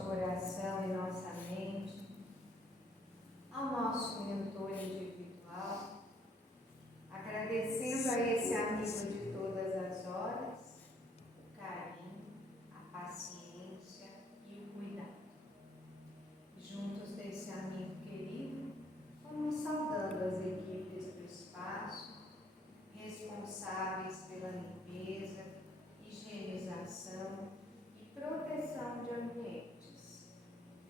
nosso coração e nossa mente ao nosso mentor individual, agradecendo a esse amigo de todas as horas o carinho, a paciência e o cuidado. Juntos desse amigo querido, vamos saudando as equipes do espaço, responsáveis pela limpeza, higienização e proteção de ambientes,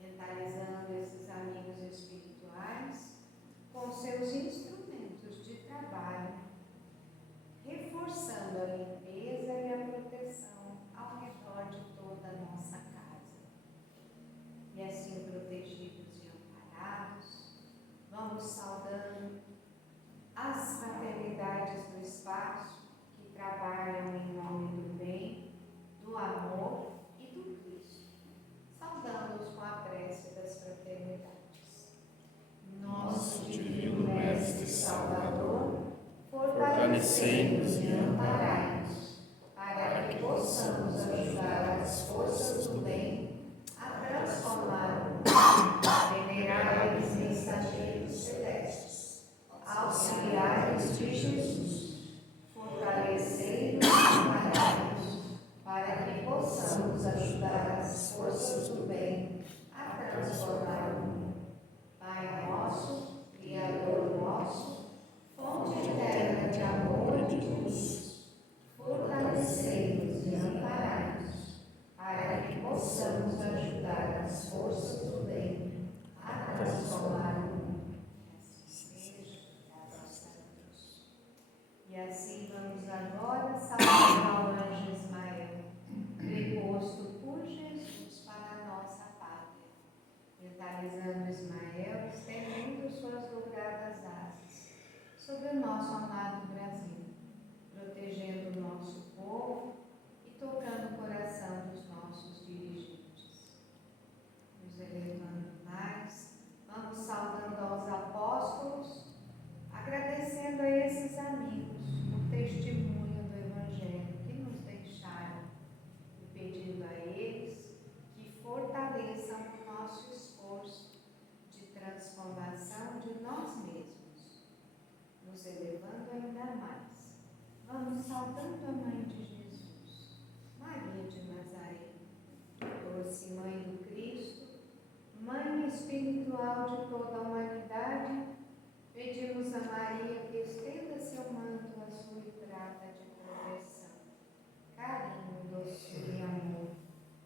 mentalizando esses amigos espirituais com seus instrumentos de trabalho, reforçando a limpeza e a proteção ao redor de toda a nossa casa. E assim, protegidos e amparados, vamos saudando as fraternidades do espaço que trabalham em nome do bem, do amor e do Cristo, saudando-os com a prece das fraternidades. Nosso Divino Mestre Salvador, fortalecei-nos e amparai-nos, para que possamos ajudar as forças do bem a transformar o mundo, veneráveis mensageiros celestes, auxiliares de Jesus, fortalecei-nos e amparai-nos, para que possamos ajudar as forças do bem a transformar o mundo. Pai nosso, Criador nosso, fonte eterna de amor e de luz, fortalecei-nos e amparai-nos, para que possamos ajudar as forças do bem a transformar o mundo. E assim vamos agora saudar o anjo Ismael, preposto por Jesus para a nossa pátria, mentalizando Ismael, estendendo suas douradas asas sobre o nosso amado Brasil, protegendo o nosso povo e tocando o coração dos nossos dirigentes. Nos elevando mais, vamos saudando aos apóstolos, agradecendo a esses amigos o testemunho do Evangelho que nos deixaram e pedindo a eles que fortaleçam o nosso esforço de transformação de nós mesmos, nos elevando ainda mais. Vamos saudando a Mãe de Jesus, Maria de Nazaré, doce Mãe do Cristo, Mãe espiritual de toda a humanidade. Pedimos a Maria que estenda seu manto azul e prata de proteção, carinho, doçura e amor,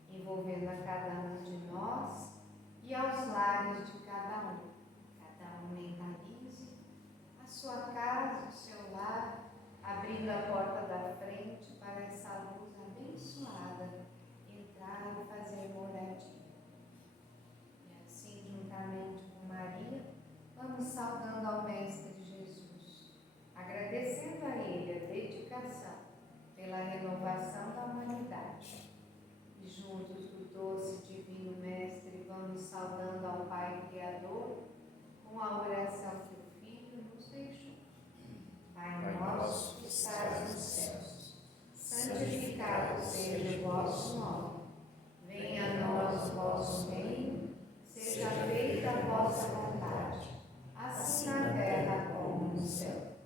envolvendo a cada um de nós e aos lares de cada um. Cada um mentalize a sua casa, o seu lar, abrindo a porta da frente para essa luz abençoada entrar e fazer moradia. E assim, juntamente com Maria, vamos saudando ao Mestre Jesus, agradecendo a Ele a dedicação pela renovação da humanidade. E juntos do doce Divino Mestre, vamos saudando ao Pai Criador com a oração que o Filho nos deixou. Pai nosso que estás nos céus, santificado seja o vosso nome. Venha a nós o vosso reino, seja feita a vossa vontade, assim na terra como no céu.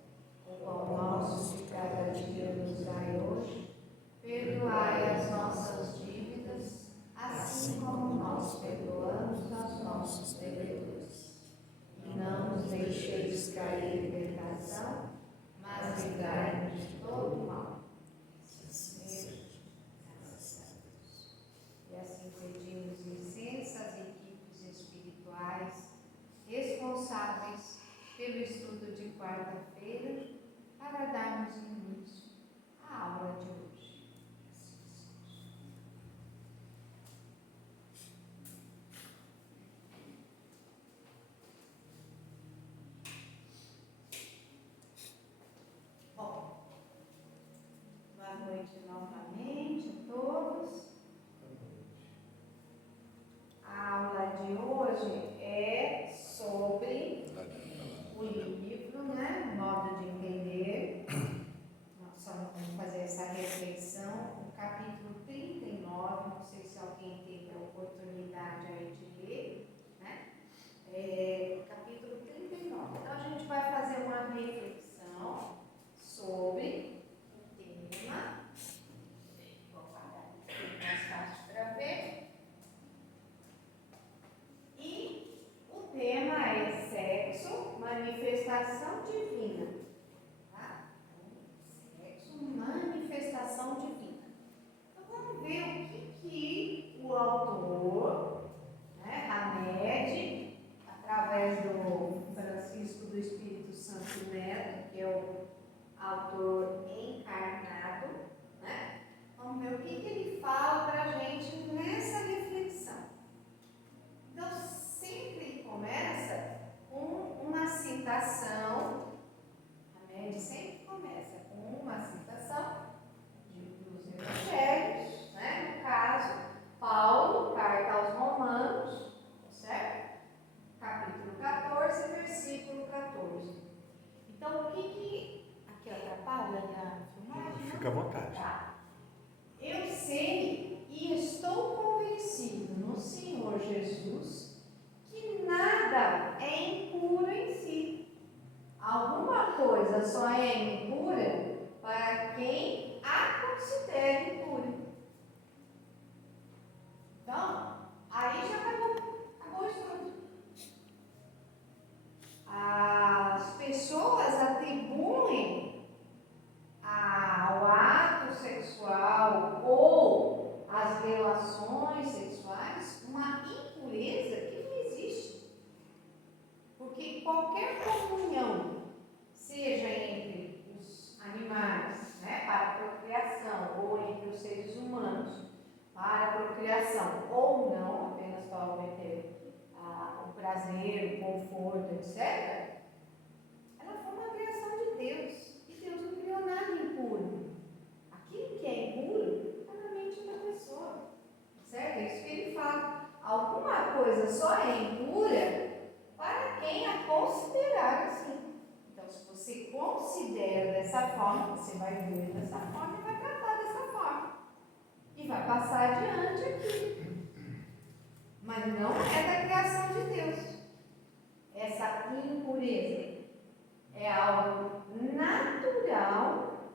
O pão nosso de cada dia nos dai hoje, perdoai as nossas dívidas, assim como nós perdoamos aos nossos devedores. E não nos deixeis cair em tentação, mas livrai-nos de todo mal. Assim seja, graças a Deus. E assim pedimos licença às equipes espirituais responsáveis pelo estudo de quarta-feira para darmos início à aula de hoje. Bom, prazer, o conforto, etc., ela foi uma criação de Deus. E Deus não criou nada impuro. Aquilo que é impuro está na mente da pessoa. Certo? É isso que ele fala. Alguma coisa só é impura para quem a considerar assim. Então, se você considera dessa forma, você vai ver dessa forma e vai tratar dessa forma. E vai passar adiante aqui. Mas não é da criação de Deus. Essa impureza é algo natural,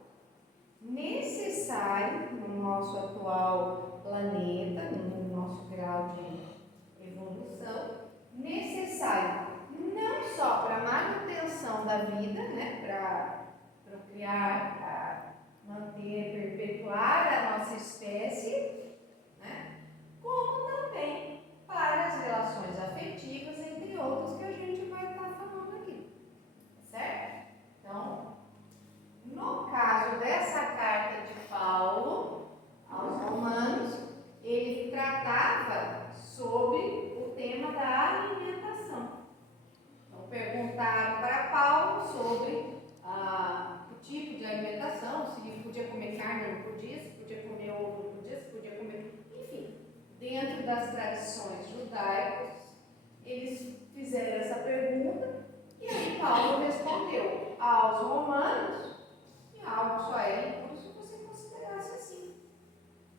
necessário no nosso atual planeta, no nosso grau de evolução, necessário não só para a manutenção da vida, né, para procriar, para manter, perpetuar a nossa espécie, né, como também para as relações afetivas, entre outros que a gente vai estar falando aqui, certo? Então, no caso dessa carta de Paulo aos Romanos, ele tratava sobre o tema da alimentação. Então, perguntaram para Paulo sobre o tipo de alimentação, se ele podia comer carne ou não podia, se podia comer ovo ou não podia, se podia comer... Enfim, dentro das tradições judaicas, eles fizeram essa pergunta e aí Paulo respondeu aos romanos que algo só era impuro se você considerasse assim.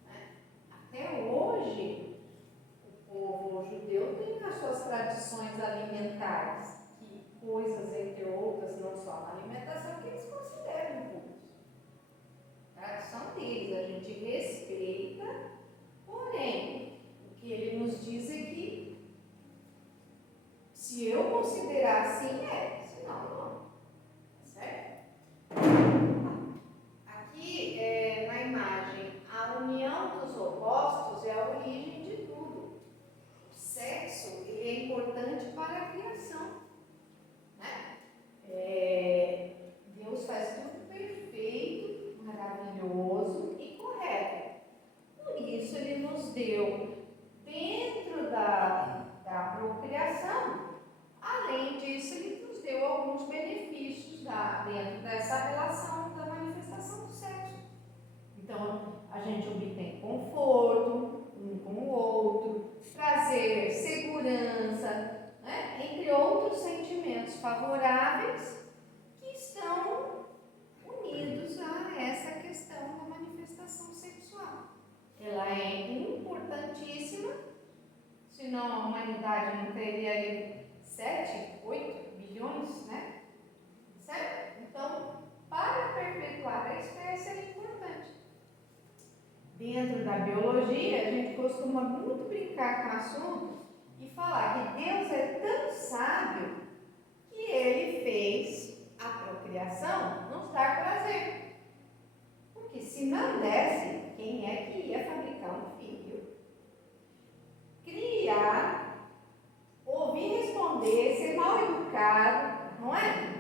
Né? Até hoje, o povo judeu tem as suas tradições alimentares, que coisas, entre outras, não só na alimentação, que eles consideram impuros. Tradição deles, a gente respeita, porém, o que ele nos diz é que se eu considerar assim, senão não. Certo? Aqui, na imagem, a união dos opostos é a origem de tudo. O sexo ele é importante para a criação. Né? Deus faz tudo perfeito, maravilhoso e correto. Por isso, ele nos deu, dentro da procriação, além disso, ele nos deu alguns benefícios dentro dessa relação da manifestação do sexo. Então, a gente obtém conforto um com o outro, prazer, segurança, né? Entre outros sentimentos favoráveis que estão unidos a essa questão da manifestação sexual. Ela é importantíssima, senão a humanidade não teria 7, 8 bilhões, né? Certo? Então, para perpetuar a espécie é importante. Dentro da biologia, a gente costuma muito brincar com o assunto e falar que Deus é tão sábio que Ele fez a procriação nos dar prazer. Porque se não desse, quem é que ia fabricar um filho? Criar, ouvir responder, ser mal educado, não é?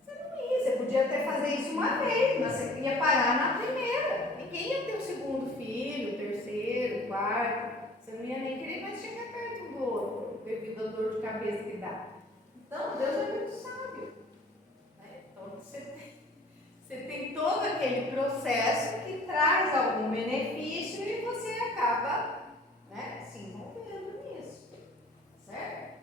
Você não ia, você podia até fazer isso uma vez, mas você ia parar na primeira. Ninguém ia ter o segundo filho, o terceiro, o quarto. Você não ia nem querer mais chegar perto do outro, devido à dor de cabeça que dá. Então, Deus é muito sábio. Né? Então, você tem todo aquele processo que traz algum benefício e você acaba, né, se envolvendo nisso. Certo?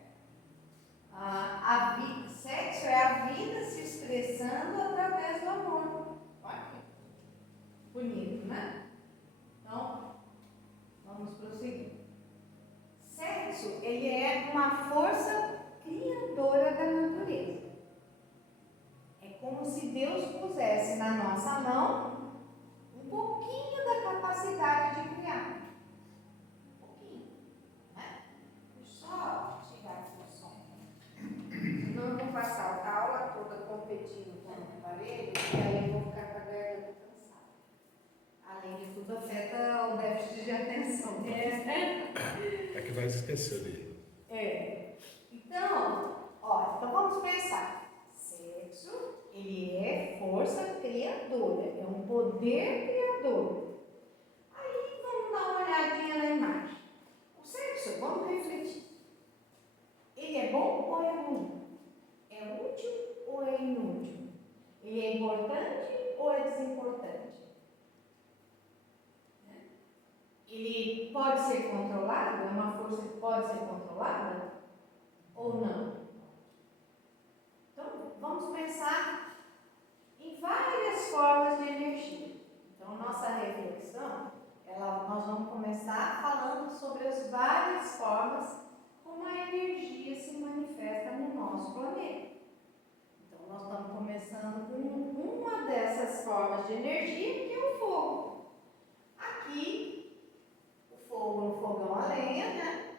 Sexo é a vida se expressando através do amor. Olha que bonito, né? Então, vamos prosseguir. Sexo, ele é uma força criadora da natureza. É como se Deus pusesse na nossa mão um pouquinho da capacidade de criar. Um pouquinho, né? Só chegar aqui no som. Senão eu vou passar a aula toda competindo com o aparelho e aí eu vou ficar com a garganta cansada. Além de tudo, afeta o déficit de atenção. É que vai esquecer dele. Então, então vamos pensar. Sexo, ele é força criadora, é um poder criador. Aí vamos dar uma olhadinha na imagem. O sexo, vamos refletir. Ele ou é ruim? É útil ou é inútil? Ele é importante ou é desimportante? Ele pode ser controlado? É uma força que pode ser controlada? Ou não? Então, vamos pensar em várias formas de energia. Então, nossa reflexão, nós vamos começar falando sobre as várias formas como a energia se manifesta no nosso planeta. Então, nós estamos começando com uma dessas formas de energia, que é o fogo. Aqui, o fogo no fogão a lenha, né?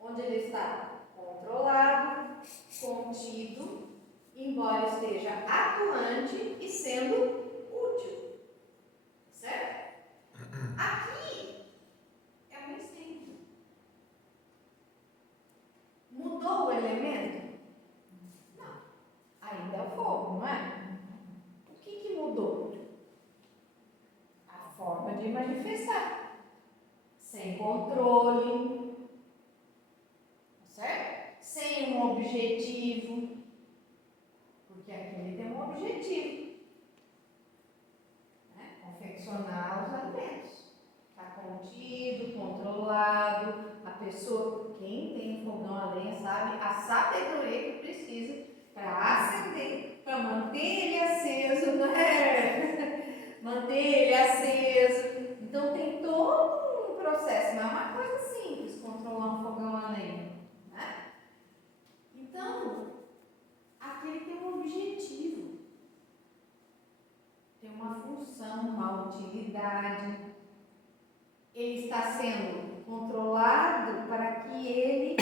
Onde ele está controlado, contido, embora esteja atuante e sendo útil. Certo? Aqui é um incêndio. Mudou o elemento? Não. Ainda é o fogo, não é? O que mudou? A forma de manifestar. Sem controle. Certo? Sem um objetivo. Porque aqui ele tem um objetivo. Né? Confeccionar os alimentos. Está contido, controlado. A pessoa, quem tem fogão a lenha, sabe a sabedoria que precisa para acender, para manter ele aceso, né? Manter ele aceso. Então tem todo um processo, não é uma coisa simples controlar um fogão a lenha, né? Então, aqui ele tem um objetivo, tem uma função, uma utilidade. Ele está sendo controlado para que ele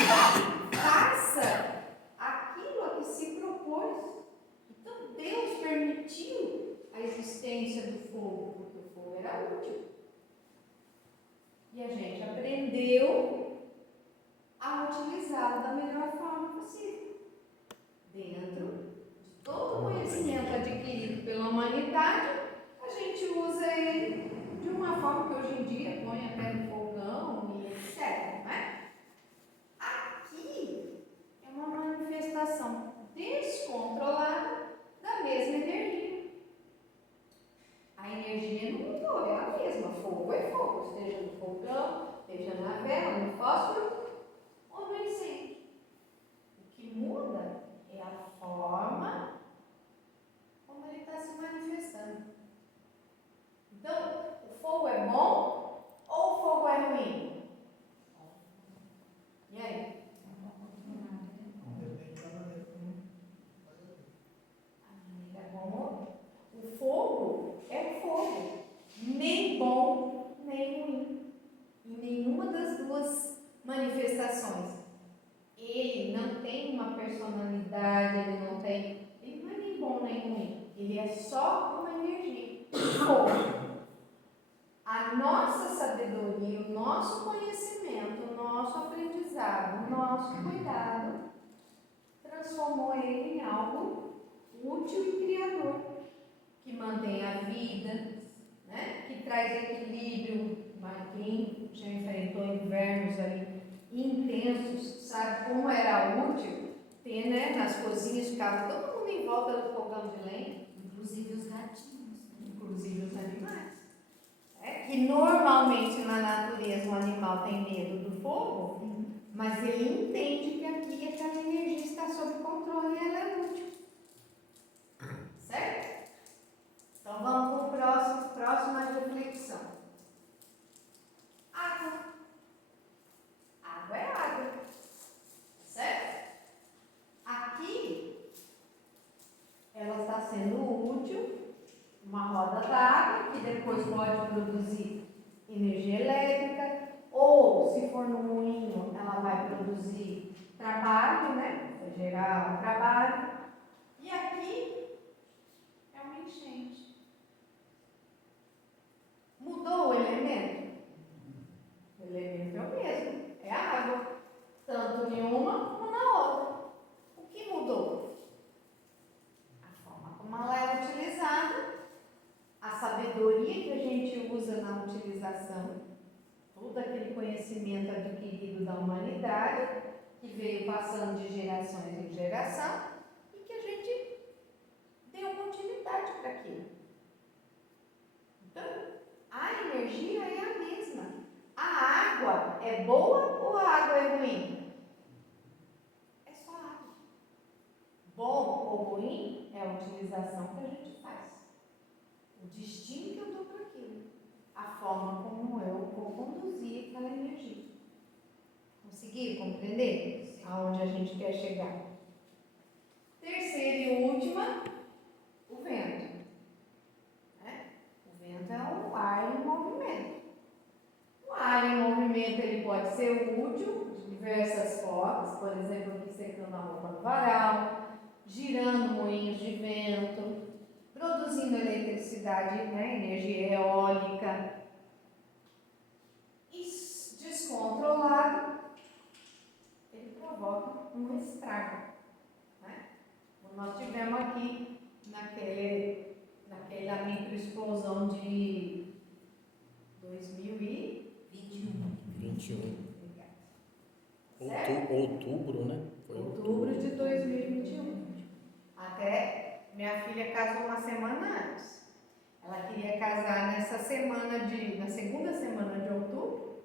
faça aquilo a que se propôs. Então, Deus permitiu a existência do fogo, porque o fogo era útil. E a gente aprendeu a utilizá-lo da melhor forma possível. Dentro de todo o conhecimento adquirido pela humanidade, a gente usa ele de uma forma que hoje em dia põe até no fogão e etc. Né? Aqui é uma manifestação descontrolada da mesma energia. A energia não mudou, é a mesma. Fogo é fogo, esteja no fogão, esteja na vela, no fósforo ou no incêndio. O que muda é a forma como ele está se manifestando. Então, o fogo é bom ou o fogo é ruim? E aí? É bom? O fogo é fogo, nem bom nem ruim. Em nenhuma das duas manifestações. Ele não tem uma personalidade, ele não é nem bom nem ruim. Ele é só uma energia. Fogo. A nossa sabedoria, o nosso conhecimento, o nosso aprendizado, o nosso cuidado transformou ele em algo útil e criador, que mantém a vida, né? Que traz equilíbrio. Quem já enfrentou invernos ali intensos, sabe como era útil ter, né? Nas cozinhas ficava todo mundo em volta do fogão de lenha, Inclusive os gatinhos. inclusive os animais. Que normalmente na natureza o animal tem medo do fogo, mas ele entende que aqui aquela energia está sob controle e ela é útil. Certo? Então vamos para a próxima reflexão. Água. Água é água. Certo? Aqui ela está sendo útil. Uma roda d'água que depois pode produzir energia elétrica, ou se for no moinho, ela vai produzir trabalho, né? Vai gerar um trabalho. E aqui é uma enchente. Mudou o elemento? O elemento é o mesmo, é a água, tanto em uma como na outra. O que mudou? A forma como ela é utilizada. A sabedoria que a gente usa na utilização, todo aquele conhecimento adquirido da humanidade, que veio passando de gerações em geração e que a gente deu continuidade para aquilo. Então, a energia é a mesma. A água é boa ou a água é ruim? É só água. Bom ou ruim é a utilização que a gente faz. O destino que eu dou para aquilo. A forma como eu vou conduzir aquela energia. Conseguiram compreender aonde a gente quer chegar? Terceira e última, o vento. O vento é o ar em movimento. O ar em movimento ele pode ser útil de diversas formas, por exemplo, aqui secando a roupa no varal, girando moinhos de vento, produzindo eletricidade, energia eólica. E descontrolado, ele provoca um estrago. Como nós tivemos aqui naquela microexplosão de 2021. Outubro, né? Foi Outubro de 2021. Até minha filha casou uma semana antes. Ela queria casar na segunda semana de outubro.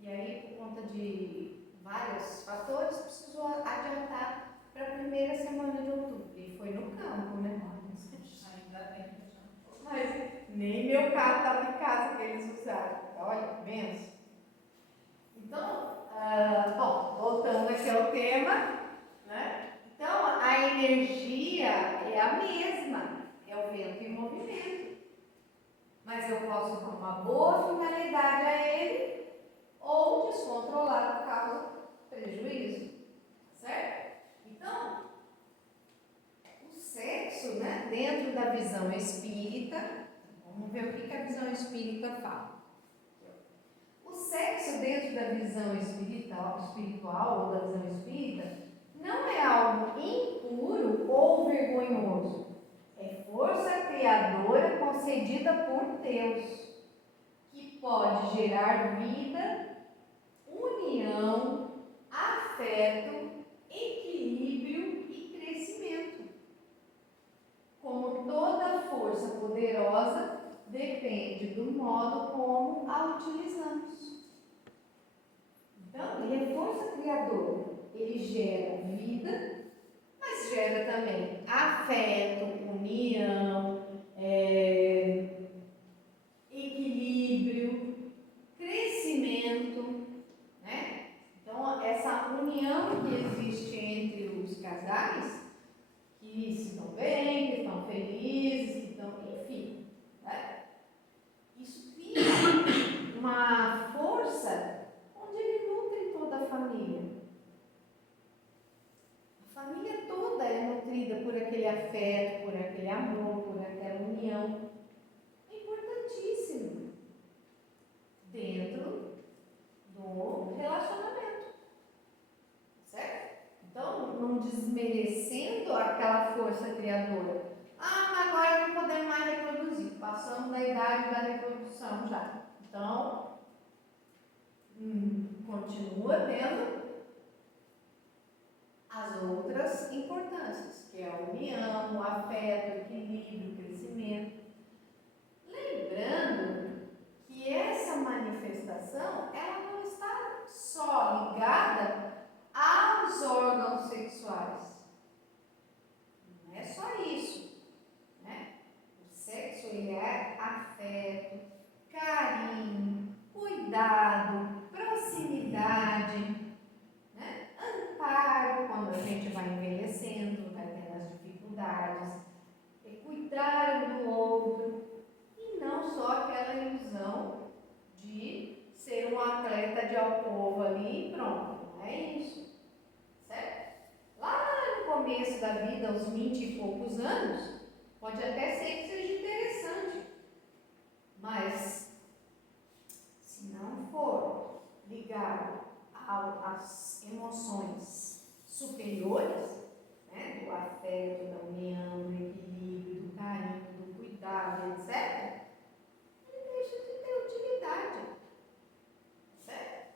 E aí, por conta de vários fatores, precisou adiantar para a primeira semana de outubro. E foi no campo, né? Ainda bem. Mas nem meu carro estava em casa que eles usaram. Olha, benção. Então, bom, voltando aqui ao tema, né? Então, a energia é a mesma, é o vento em movimento. Mas eu posso dar uma boa finalidade a ele ou descontrolado causa prejuízo, certo? Então, o sexo, dentro da visão espírita, vamos ver o que a visão espírita fala. O sexo dentro da visão espiritual ou da visão espírita não é algo impuro ou vergonhoso. É força criadora concedida por Deus, que pode gerar vida, união, afeto, equilíbrio e crescimento. Como toda força poderosa, depende do modo como a utilizamos. Então, ele é força criadora. Ele gera vida, mas gera também afeto, união, equilíbrio, crescimento, Então, essa união que existe entre os casais, que se dão bem, que estão felizes, que estão, enfim, isso cria uma força onde ele nutre toda a família. A família toda é nutrida por aquele afeto, por aquele amor, por aquela união. É importantíssimo dentro do relacionamento, certo? Então, não desmerecendo aquela força criadora. Mas agora não podemos mais reproduzir. Passamos da idade da reprodução já. Então, continua tendo as outras importâncias, que é a união, o afeto, o equilíbrio, o crescimento. Lembrando que essa manifestação, ela não está só ligada aos órgãos sexuais. Não é só isso, O sexo, ele é afeto, carinho, cuidado, proximidade, amparo quando a gente vai envelhecendo, vai tendo as dificuldades, cuidar um do outro, e não só aquela ilusão de ser um atleta de alcova ali e pronto, não é isso, certo? Lá no começo da vida, aos 20 e poucos anos, pode até ser que seja interessante, mas se não for ligado às emoções superiores, do afeto, da união, do equilíbrio, do carinho, do cuidado, etc., ele deixa de ter utilidade, certo?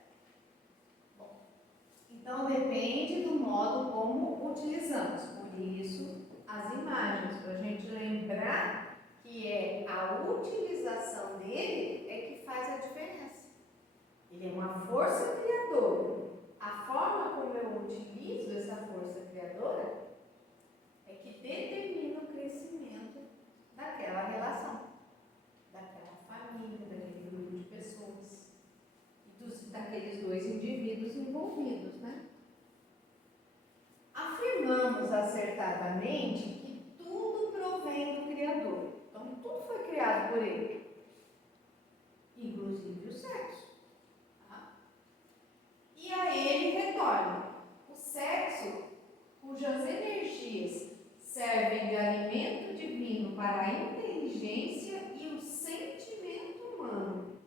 Bom, Então depende do modo como utilizamos. Por isso, as imagens, para a gente lembrar que é a utilização dele é que faz a diferença. Ele é uma força criadora. A forma como eu utilizo essa força criadora é que determina o crescimento daquela relação, daquela família, daquele grupo de pessoas e daqueles dois indivíduos envolvidos, né? Afirmamos acertadamente que tudo provém do Criador. Então, tudo foi criado por Ele, inclusive o sexo. Tá? E a Ele retorna o sexo, cujas energias servem de alimento divino para a inteligência e o sentimento humano.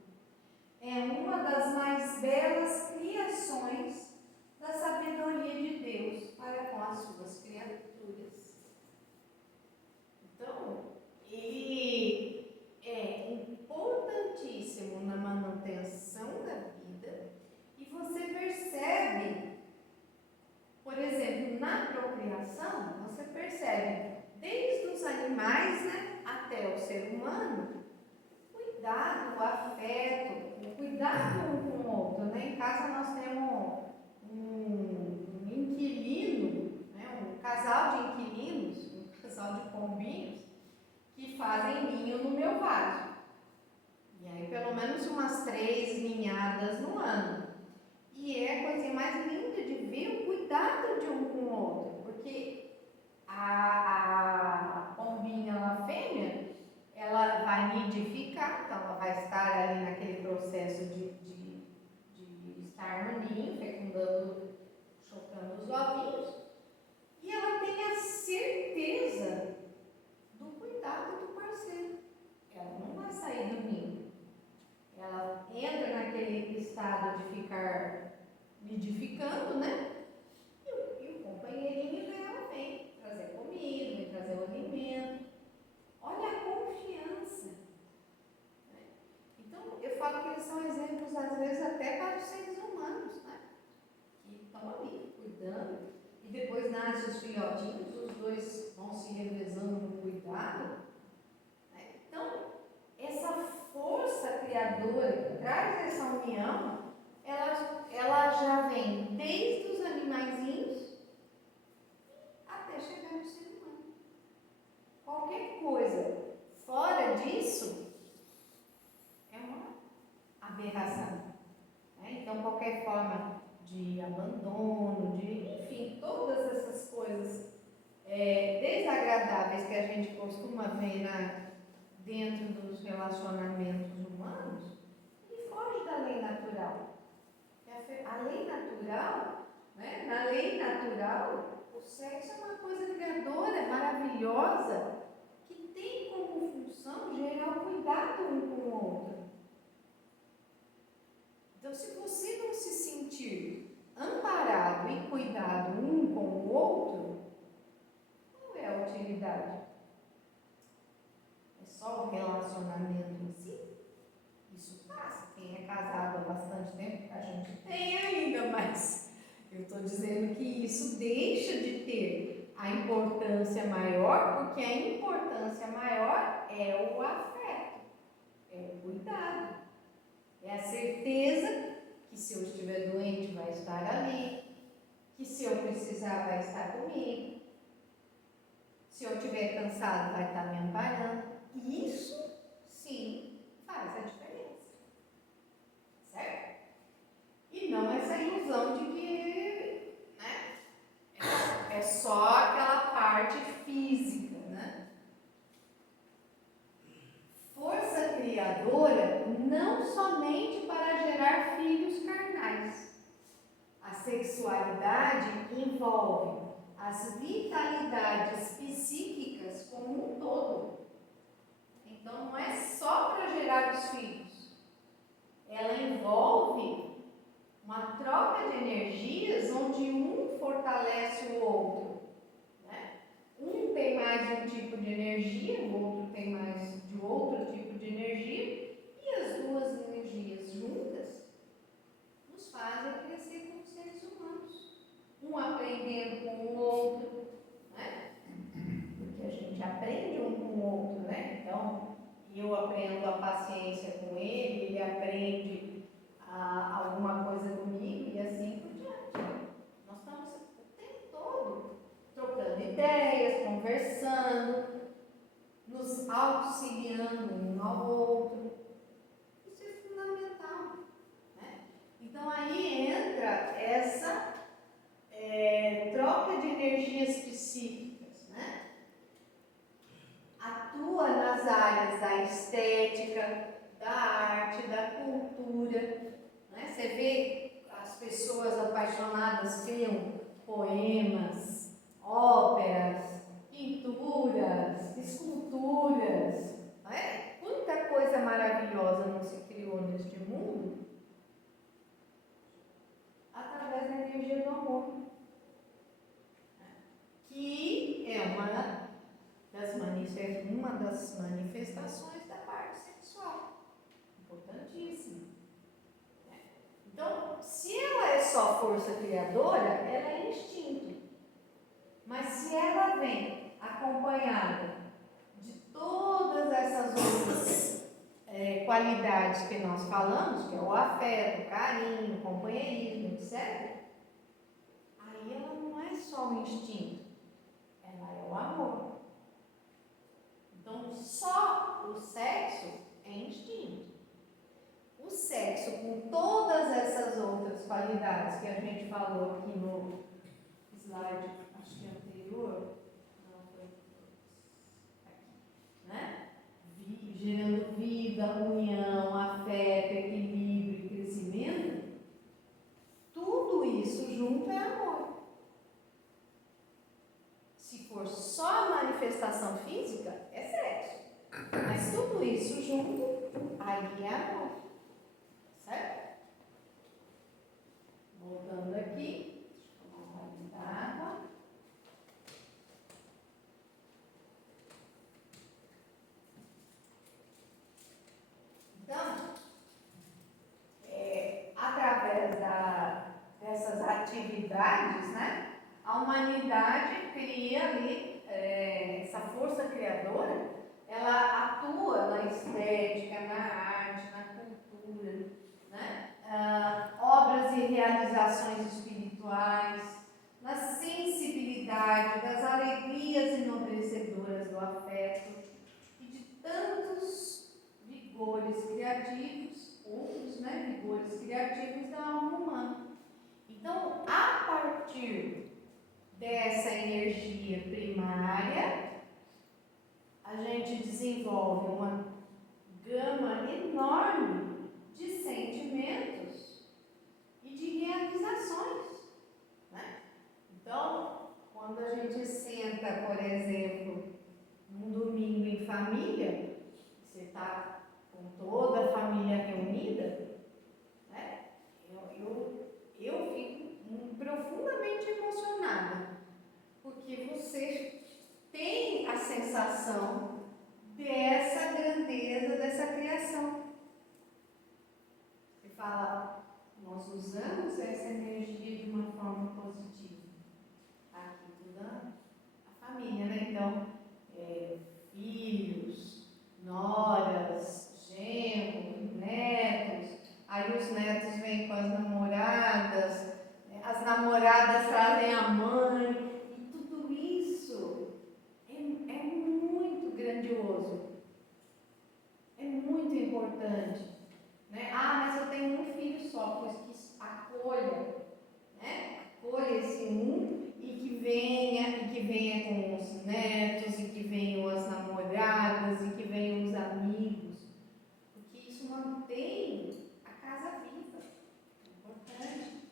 É uma das mais belas criações da sabedoria de Deus para com as suas criaturas. Então, ele é importantíssimo na manutenção da vida e você percebe, por exemplo, na procriação, você percebe desde os animais, né, até o ser humano, cuidado, o afeto, o cuidado um com o outro, né? Em casa nós temos um inquilino, né? Um casal de inquilinos, um casal de pombinhos, que fazem ninho no meu vaso. E aí pelo menos umas 3 ninhadas no ano. E é a coisa mais linda de ver o cuidado de um com o outro, porque a pombinha, a fêmea, ela vai nidificar, então ela vai estar ali naquele processo de estar no ninho, fecundando, chocando os ovinhos, e ela tem a certeza do cuidado do parceiro. Ela não vai sair do ninho. Ela entra naquele estado de ficar nidificando, né? E o companheirinho dela vem trazer comida, vem trazer o alimento. Olha a confiança. Né? Então, eu falo que eles são exemplos, às vezes, até para os seres humanos, né? Que estão ali, cuidando. E depois nascem os filhotinhos, os dois vão se revezando no cuidado. Né? Então, essa força criadora que traz essa união, ela já vem desde os animaizinhos até chegar no ser humano. Qualquer coisa fora disso é uma aberração. Né? Então, qualquer forma de abandono, enfim, todas essas coisas desagradáveis que a gente costuma ver dentro dos relacionamentos humanos, ele foge da lei natural. A lei natural, né? Na lei natural, o sexo é uma coisa criadora, maravilhosa, que tem como função gerar o cuidado um com o outro. Então, se você não se sentir amparado e cuidado um com o outro, qual é a utilidade? É só o relacionamento em si? Isso passa. Quem é casado há bastante tempo, a gente tem ainda, mas eu estou dizendo que isso deixa de ter a importância maior, porque a importância maior é o afeto, é o cuidado, é a certeza que se eu estiver doente vai estar ali, que se eu precisar vai estar comigo, se eu estiver cansado vai estar me amparando. Isso sim faz a diferença, certo? E não essa ilusão de que, né, é só aquela parte física, né? Força criadora não somente para gerar filhos carnais. A sexualidade envolve as vitalidades psíquicas como um todo. Então não é só para gerar os filhos. Ela envolve uma troca de energias onde um fortalece o outro. Né? Um tem mais um tipo de energia, o outro tem mais de outro tipo de energia, e as duas energias juntas nos fazem crescer como seres humanos. aprendendo com o outro, né? Porque a gente aprende um com o outro, né? Então, eu aprendo a paciência com ele aprende alguma coisa comigo e assim por diante. Nós estamos o tempo todo trocando ideias, conversando, nos auxiliando um ao outro. Isso é fundamental, né? Então aí entra essa troca de energias psíquicas, né? Atua nas áreas da estética, da arte, da cultura, né? Você vê as pessoas apaixonadas criam poemas, óperas, pinturas, esculturas, não é? Muita coisa maravilhosa não se criou neste mundo através da energia do amor, que é uma das manifestações da parte sexual, importantíssima. Então, se ela é só força criadora, ela é instinto. Mas se ela vem acompanhada de todas essas outras qualidades que nós falamos, que é o afeto, o carinho, o companheirismo, etc., aí ela não é só um instinto, ela é o amor. Então, só o sexo é instinto. O sexo com todas essas outras qualidades que a gente falou aqui no slide, acho que anterior, não foi aqui, né? Gerando vida, união, afeto, equilíbrio e crescimento, tudo isso junto é amor. Se for só a manifestação física, é sexo. Mas tudo isso junto, aí é amor. Certo? Voltando aqui, deixa eu tomar um pouquinho d'água. Então, através dessas atividades, né, a humanidade cria ali, essa força criadora, ela atua na estética, na arte, na cultura, né? Obras e realizações espirituais, na sensibilidade, das alegrias enobrecedoras do afeto e de tantos vigores criativos, outros, né, vigores criativos da alma humana. Então, a partir dessa energia primária, a gente desenvolve uma gama enorme de sentimentos e de realizações, né? Então, quando a gente senta, por exemplo, num domingo em família, você está com toda a família reunida, né? Eu fico profundamente emocionada, porque você tem a sensação dessa grandeza, dessa criação. Você fala, nós usamos essa energia de uma forma positiva. Aqui toda a família, né? Então, filhos, noras, genros, netos, aí os netos vêm com as namoradas, as namoradas trazem a mãe, e tudo isso é muito grandioso, é muito importante, né? Mas eu tenho um filho só, pois que acolha, né? Acolha esse um e que venha com os netos, e que venham as namoradas, e que venham os amigos, porque isso mantém a casa viva, é importante,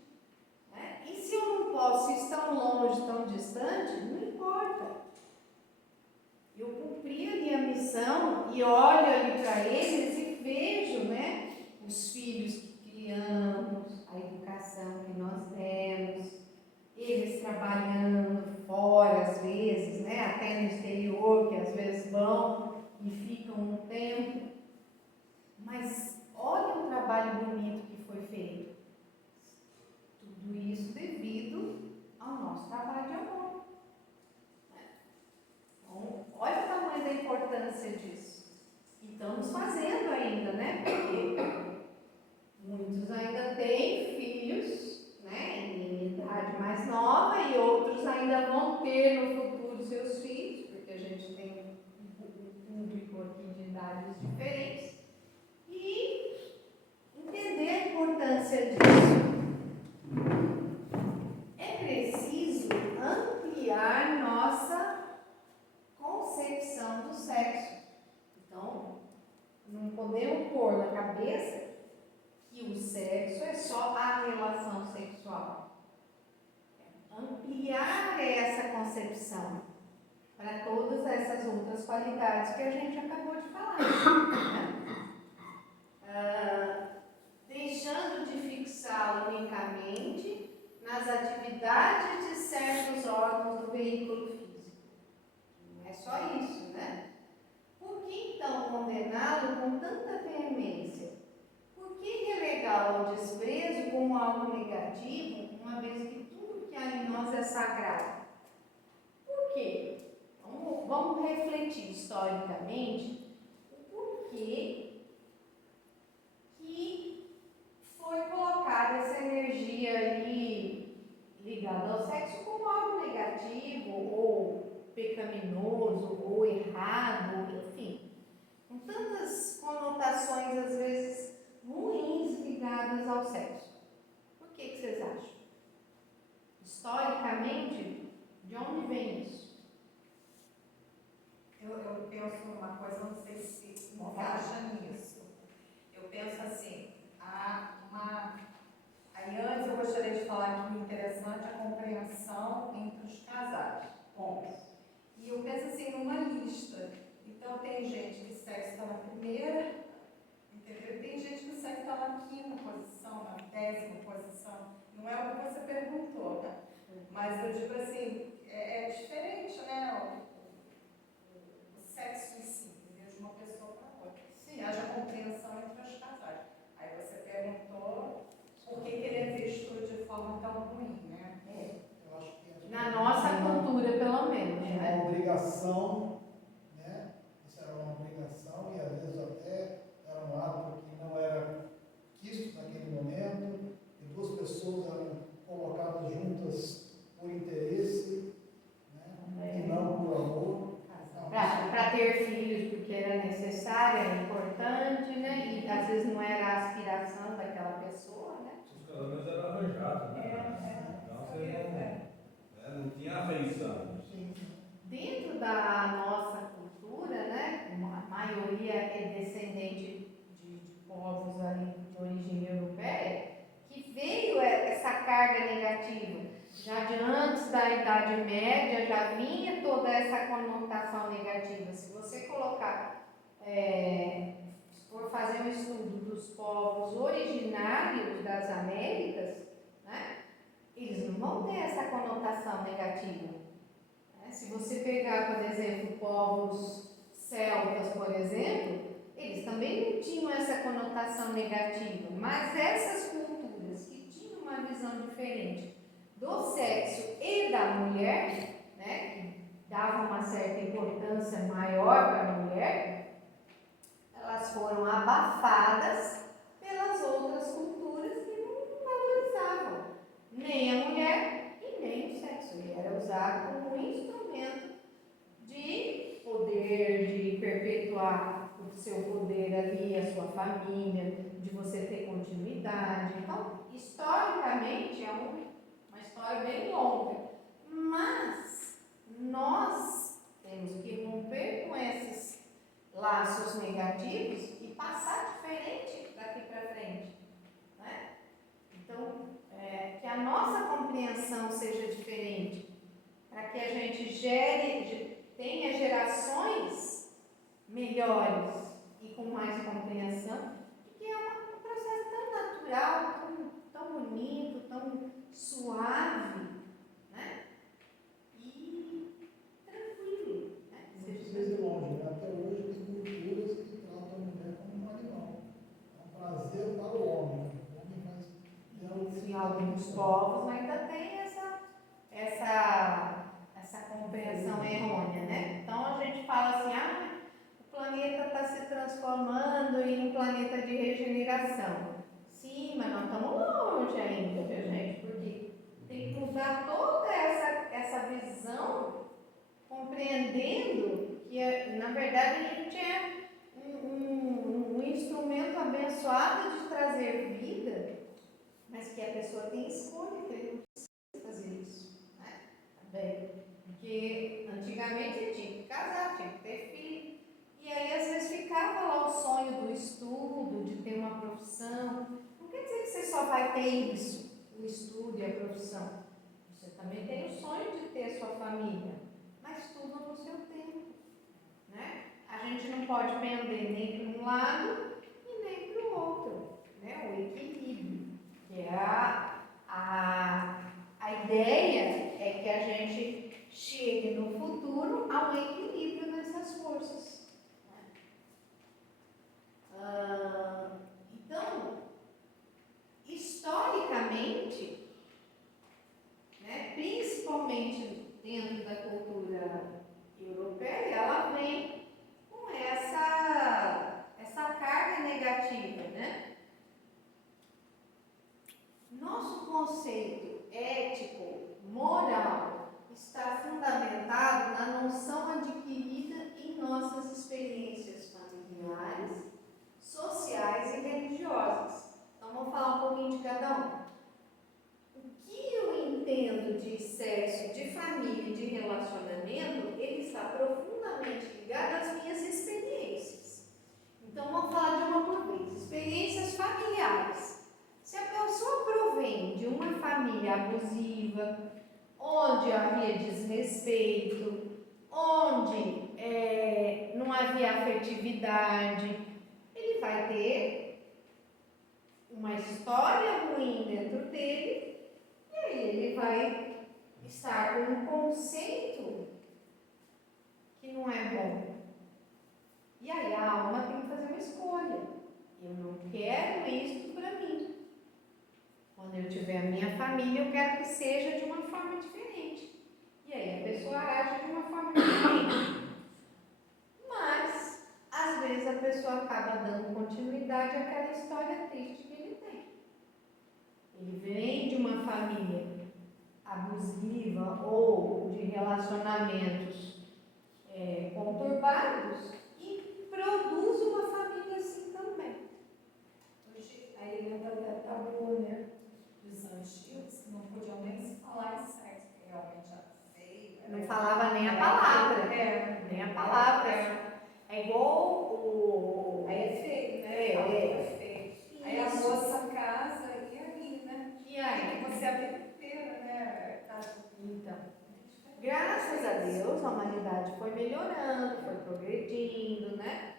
né? E se eu não posso, se estão longe, tão distante, não importa. Eu cumpri ali a missão e olho ali para eles e vejo, né, os filhos que criamos, a educação que nós demos, eles trabalhando fora às vezes, né, até no exterior, que às vezes vão e ficam um tempo. Mas olha o trabalho bonito que foi feito. Tudo isso devido ao nosso trabalho. fazendo ainda, né? Porque muitos ainda têm filhos, né, em idade mais nova e outros ainda vão ter no futuro seus filhos, porque a gente tem um público aqui de idades diferentes, e entender a importância disso. É preciso ampliar nossa concepção do sexo. Então, não podemos pôr na cabeça que o sexo é só a relação sexual. Ampliar essa concepção para todas essas outras qualidades que a gente acabou de falar. Né? Deixando de fixá-lo unicamente nas atividades de certos órgãos do veículo físico. Não é só isso, né? Por que então condená-lo com tanta veemência? Por que relegá-lo ao desprezo como algo negativo, uma vez que tudo que há em nós é sagrado? Por quê? Vamos refletir historicamente o porquê que foi colocada essa energia ali ligada ao sexo como algo negativo, ou pecaminoso, ou errado, enfim, com tantas conotações às vezes ruins ligadas ao sexo. Por que vocês acham? Historicamente, de onde vem isso? Eu penso uma coisa, não sei se encaixa nisso. Eu penso assim, aí antes eu gostaria de falar que o interessante é a compreensão entre os casais. Bom, e eu penso assim numa lista. Então tem gente que o sexo está na primeira, entendeu? Tem gente que o sexo está na quinta posição, na 10ª posição. Não é o que você perguntou, né? Mas eu digo assim, é diferente, né? O sexo em si, entendeu? De uma pessoa para outra. Sim, haja compreensão entre os casais. Aí você perguntou por que ele é visto de forma tão ruim, né? Eu acho que Na nossa cultura, pelo menos, é né? uma obrigação, né? Isso era uma obrigação e às vezes até era um ato que não era quisto naquele momento, e duas pessoas eram colocadas juntas por interesse, né? E não por amor. Para ter filhos, porque era necessário, era importante, né? E às vezes não era a aspiração daquela pessoa, né? Os casamentos eram arranjados, né? Então você não tinha afeição. Dentro da nossa cultura, né? A maioria é descendente de povos ali de origem europeia, que veio essa carga negativa. Já de antes da Idade Média já vinha toda essa conotação negativa. Se você colocar, se for fazer um estudo dos povos originários das Américas, né, eles não vão ter essa conotação negativa. Se você pegar, por exemplo, povos celtas, por exemplo, eles também não tinham essa conotação negativa, mas essas culturas que tinham uma visão diferente do sexo e da mulher, né, que davam uma certa importância maior para a mulher, elas foram abafadas pelas outras culturas que não valorizavam nem a mulher e nem o sexo. Ele era usado como um instrumento de poder, de perpetuar o seu poder ali, a sua família, de você ter continuidade. Então, historicamente, é uma história bem longa, mas nós temos que romper com esses laços negativos e passar diferente daqui para frente, né? Então, que a nossa compreensão seja diferente, para que a gente tenha gerações melhores e com mais compreensão, que é um processo tão natural, tão bonito, tão suave, né? E tranquilo, né? Não precisa ir longe, né? Até hoje tem culturas que tratam a mulher como um animal. É um prazer para o homem. O homem faz. Em alguns povos ainda tem essa compreensão errônea, né? Então a gente fala assim, o planeta está se transformando, integração. Sim, mas nós estamos longe ainda, viu, gente? Porque tem que mudar toda essa visão, compreendendo que, na verdade, a gente é um instrumento abençoado de trazer vida, mas que a pessoa tem escolha, que ele não precisa fazer isso, né? Também. Porque antigamente ele tinha que casar, tinha que ter filho. E aí às vezes ficava lá o sonho do estudo, de ter uma profissão. Não quer dizer que você só vai ter isso, o estudo e a profissão. Você também tem o sonho de ter a sua família, mas tudo no seu tempo, né? A gente não pode pender nem para um lado e nem para o outro, né? O equilíbrio, que é a ideia é que a gente chegue no futuro a um equilíbrio nessas forças. Então, historicamente, né, principalmente dentro da cultura europeia, ela vem com essa carga negativa, né? Nosso conceito ético, moral, está fundamentado na noção adquirida em nossas experiências familiares, sociais e religiosas. Então vamos falar um pouquinho de cada um. O que eu entendo de excesso de família e de relacionamento, ele está profundamente ligado às minhas experiências. Então vamos falar de uma por vez. Experiências familiares. Se a pessoa provém de uma família abusiva, onde havia desrespeito, onde não havia afetividade, ele vai ter uma história ruim dentro dele e aí ele vai estar com um conceito que não é bom. E aí a alma tem que fazer uma escolha. Eu não quero isso para mim. Quando eu tiver a minha família, eu quero que seja de uma forma diferente. E aí a pessoa age de uma forma diferente. Mas, às vezes, a pessoa acaba dando continuidade àquela história triste que ele tem. Ele vem de uma família abusiva ou de relacionamentos conturbados e produz uma família assim também. Hoje, aí entra até tabu, né? Dos antigos, que não podiam nem se falar em sexo, que realmente era feio. Não falava nem a palavra. Nem a palavra. É igual o... Aí é feio, né? É feio. Aí a moça casa e aí, né? E aí? Você a vida inteira, né? Então, graças a Deus, a humanidade foi melhorando, foi progredindo, né?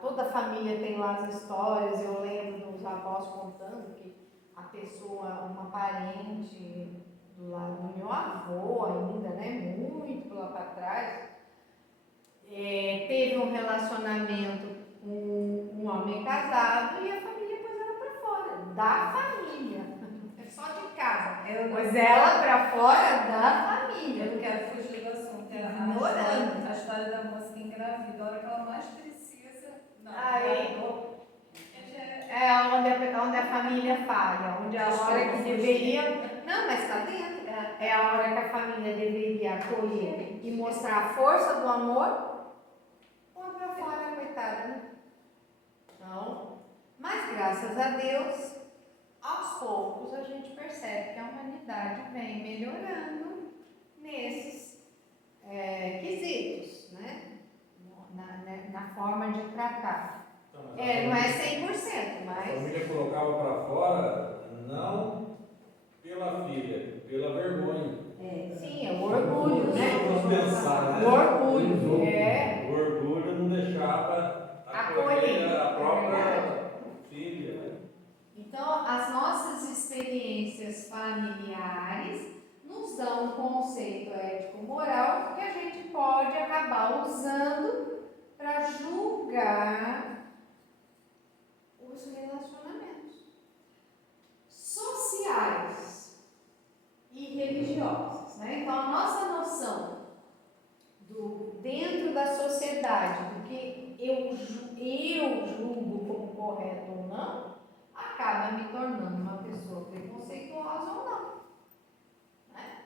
Toda a família tem lá as histórias. Eu lembro dos avós contando que a pessoa, uma parente do lado do meu avô ainda, né? Muito lá para trás, teve um relacionamento com um homem casado e a família pôs ela para fora, da família, só de casa, pôs ela para fora da família. Eu não quero fugir do assunto. Ignorando. A história da moça que engravida, a hora que ela mais precisa. Não, Aí, onde a família falha, onde a hora que deveria. Não, mas está dentro. É a hora que a família deveria acolher e mostrar a força do amor, põe para fora, coitada, né? Então, mas graças a Deus, aos poucos a gente percebe que a humanidade vem melhorando nesses quesitos, né? Na forma de tratar. Então, não é 100%, mas... A família colocava para fora, não pela filha, pela vergonha. Sim, é o orgulho, né? Vamos pensar, né? O orgulho, O orgulho não deixava acolher a própria filha, né? Então, as nossas experiências familiares nos dão um conceito ético-moral que a gente pode acabar usando para julgar os relacionamentos sociais e religiosos, né? Então, a nossa noção dentro da sociedade, do que eu julgo correto ou não, acaba me tornando uma pessoa preconceituosa ou não. Né?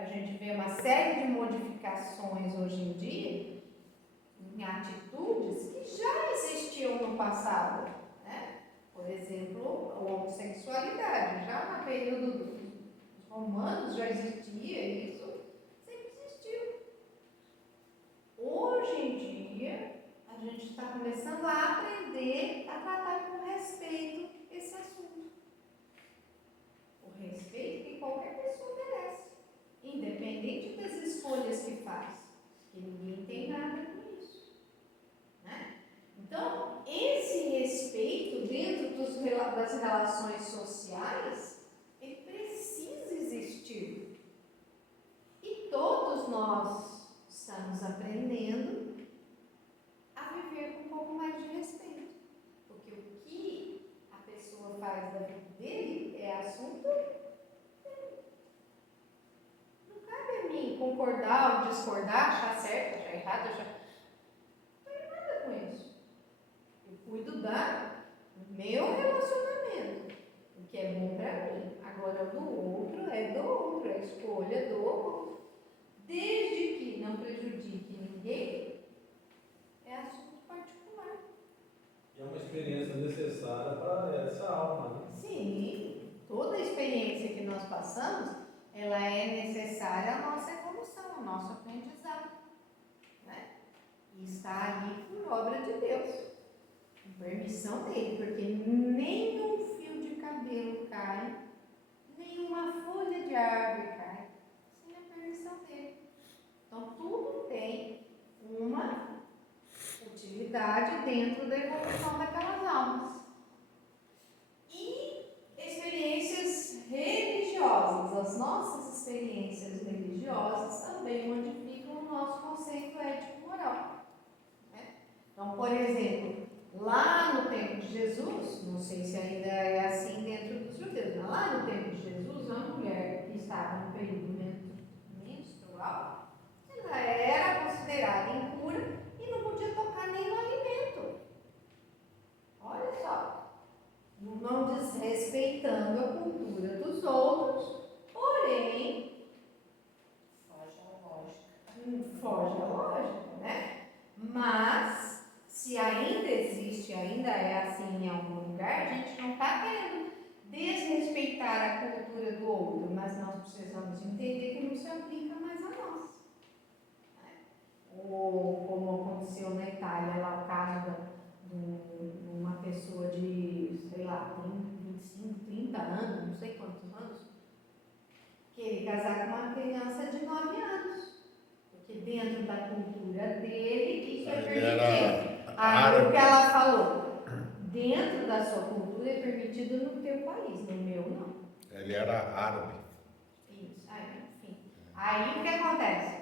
A gente vê uma série de modificações hoje em dia em atitudes que já existiam no passado. Né? Por exemplo, a homossexualidade. Já no período dos romanos já existia isso, sempre existiu. Hoje em dia, a gente está começando a aprender a tratar com respeito esse assunto. O respeito que qualquer pessoa merece, independente das escolhas que faz, que ninguém tem nada com isso. Né? Então, esse respeito dentro das relações sociais, ele precisa existir. E todos nós estamos aprendendo a viver com um pouco mais de respeito. Porque o que a pessoa faz da vida dele é assunto dele. Não cabe a mim concordar ou discordar, achar certo, achar errado, não tem nada com isso. Eu cuido do meu relacionamento, o que é bom para mim. Agora, o do outro é do outro, a escolha é do outro. Desde que não prejudique ninguém, é assunto particular. E é uma experiência necessária para essa alma, né? Sim, toda a experiência que nós passamos, ela é necessária à nossa evolução, ao nosso aprendizado. Né? E está ali por obra de Deus, com permissão dele, porque nenhum fio de cabelo cai, nenhuma folha de árvore cai, sem a permissão dele. Então, tudo tem uma utilidade dentro da evolução daquelas almas. E experiências religiosas, as nossas experiências religiosas também modificam o nosso conceito ético-moral. Né? Então, por exemplo, lá no tempo de Jesus, não sei se ainda é assim dentro dos judeus, mas lá no tempo de Jesus, uma mulher que estava no período menstrual, ela era considerada impura e não podia tocar nem no alimento. Olha só, não desrespeitando a cultura dos outros, porém, foge à lógica, né? Mas, se ainda existe, ainda é assim em algum lugar, a gente não está querendo desrespeitar a cultura do outro, mas nós precisamos entender que não se aplica mais a nós. Ou como aconteceu na Itália, lá o caso de uma pessoa de, sei lá, 25, 30 anos, não sei quantos anos, querer casar com uma criança de 9 anos. Porque dentro da cultura dele, isso é permitido. Aí o que ela falou, dentro da sua cultura é permitido no teu país, no meu não. Ele era árabe. Isso, aí, enfim. Aí o que acontece?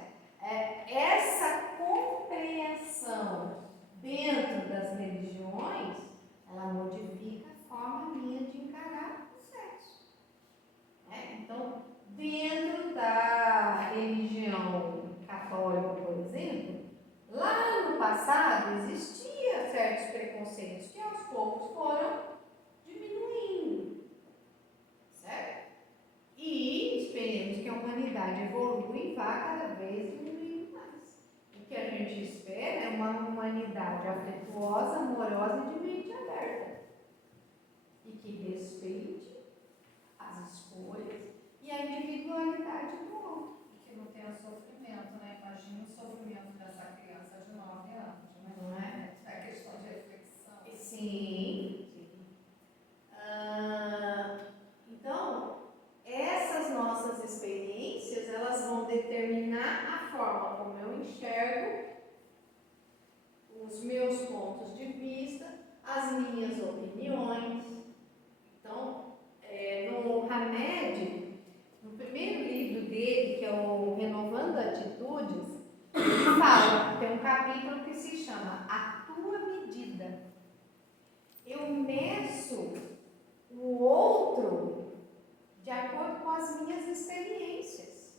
Essa compreensão dentro das religiões, ela modifica a forma minha de encarar o sexo. Então, dentro da religião católica, por exemplo, lá no passado existia certos preconceitos que aos poucos foram diminuindo, certo? E esperemos que a humanidade evolua e vá cada vez diminuindo mais. O que a gente espera é uma humanidade afetuosa, amorosa e de mente aberta. E que respeite as escolhas e a individualidade do outro. E que não tenha sofrimento, né? Imagina o sofrimento dessa criança de 9 anos, né? Não é? É questão de reflexão. Sim. Então, essas nossas experiências, elas vão determinar a forma como eu enxergo os meus pontos de vista, as minhas opiniões. Então, no Hamed, no primeiro livro dele, que é o Renovando Atitudes, ele fala, tem um capítulo que se chama A Tua Medida. Eu meço o outro de acordo com as minhas experiências.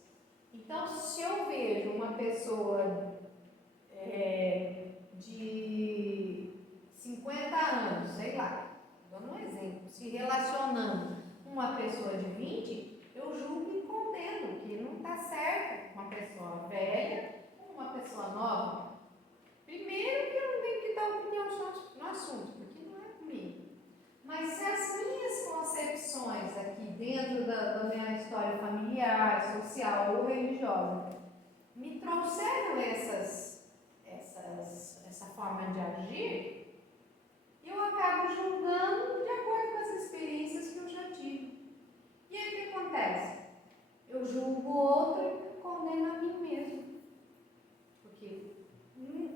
Então, se eu vejo uma pessoa de 50 50 anos, sei lá, dando um exemplo, se relacionando com uma pessoa de 20, eu julgo e condeno que não está certo uma pessoa velha ou uma pessoa nova. Primeiro que eu não tenho que dar opinião no assunto, porque não é comigo. Mas se as minhas concepções aqui dentro da minha história familiar, social ou religiosa me trouxeram essa forma de agir, eu acabo julgando de acordo com as experiências que eu já tive. E aí o que acontece? Eu julgo o outro e condeno a mim mesmo. Porque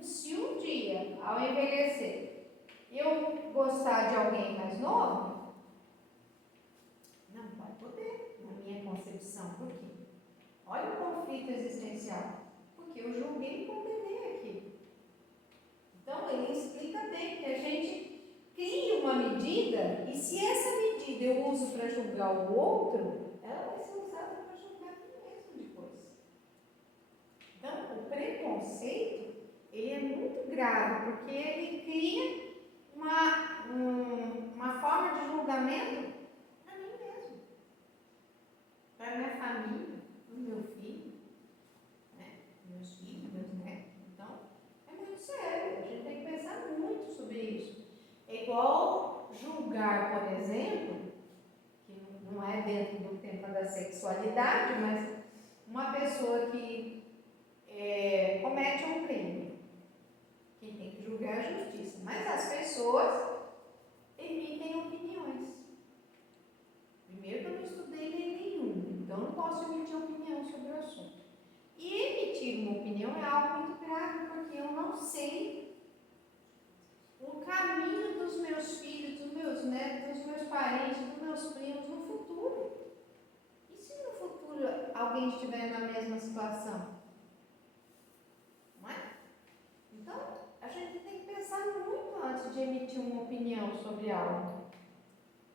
se um dia, ao envelhecer, eu gostar de alguém mais novo, não vai poder, na minha concepção. Por quê? Olha o conflito existencial. Porque eu julguei e condenei aqui. Então, ele explica bem que a gente cria uma medida, e se essa medida eu uso para julgar o outro, ela vai ser usada para julgar a mim mesmo depois. Então, o preconceito, ele é muito grave, porque ele cria uma forma de julgamento para mim mesmo, para a minha família, para o meu filho, né? Meus filhos, meus netos. Então, é muito sério, a gente tem que pensar muito sobre isso. É igual julgar, por exemplo, que não é dentro do tema da sexualidade, mas uma pessoa que comete um crime. Quem tem que julgar é a justiça. Mas as pessoas emitem opiniões. Primeiro que eu não estudei lei nenhuma, então não posso emitir opinião sobre o assunto. E emitir uma opinião é algo muito grave, porque eu não sei o caminho dos meus filhos, dos meus netos, dos meus parentes, dos meus primos no futuro. E se no futuro alguém estiver na mesma situação? Não é? Então, a gente tem que pensar muito antes de emitir uma opinião sobre algo.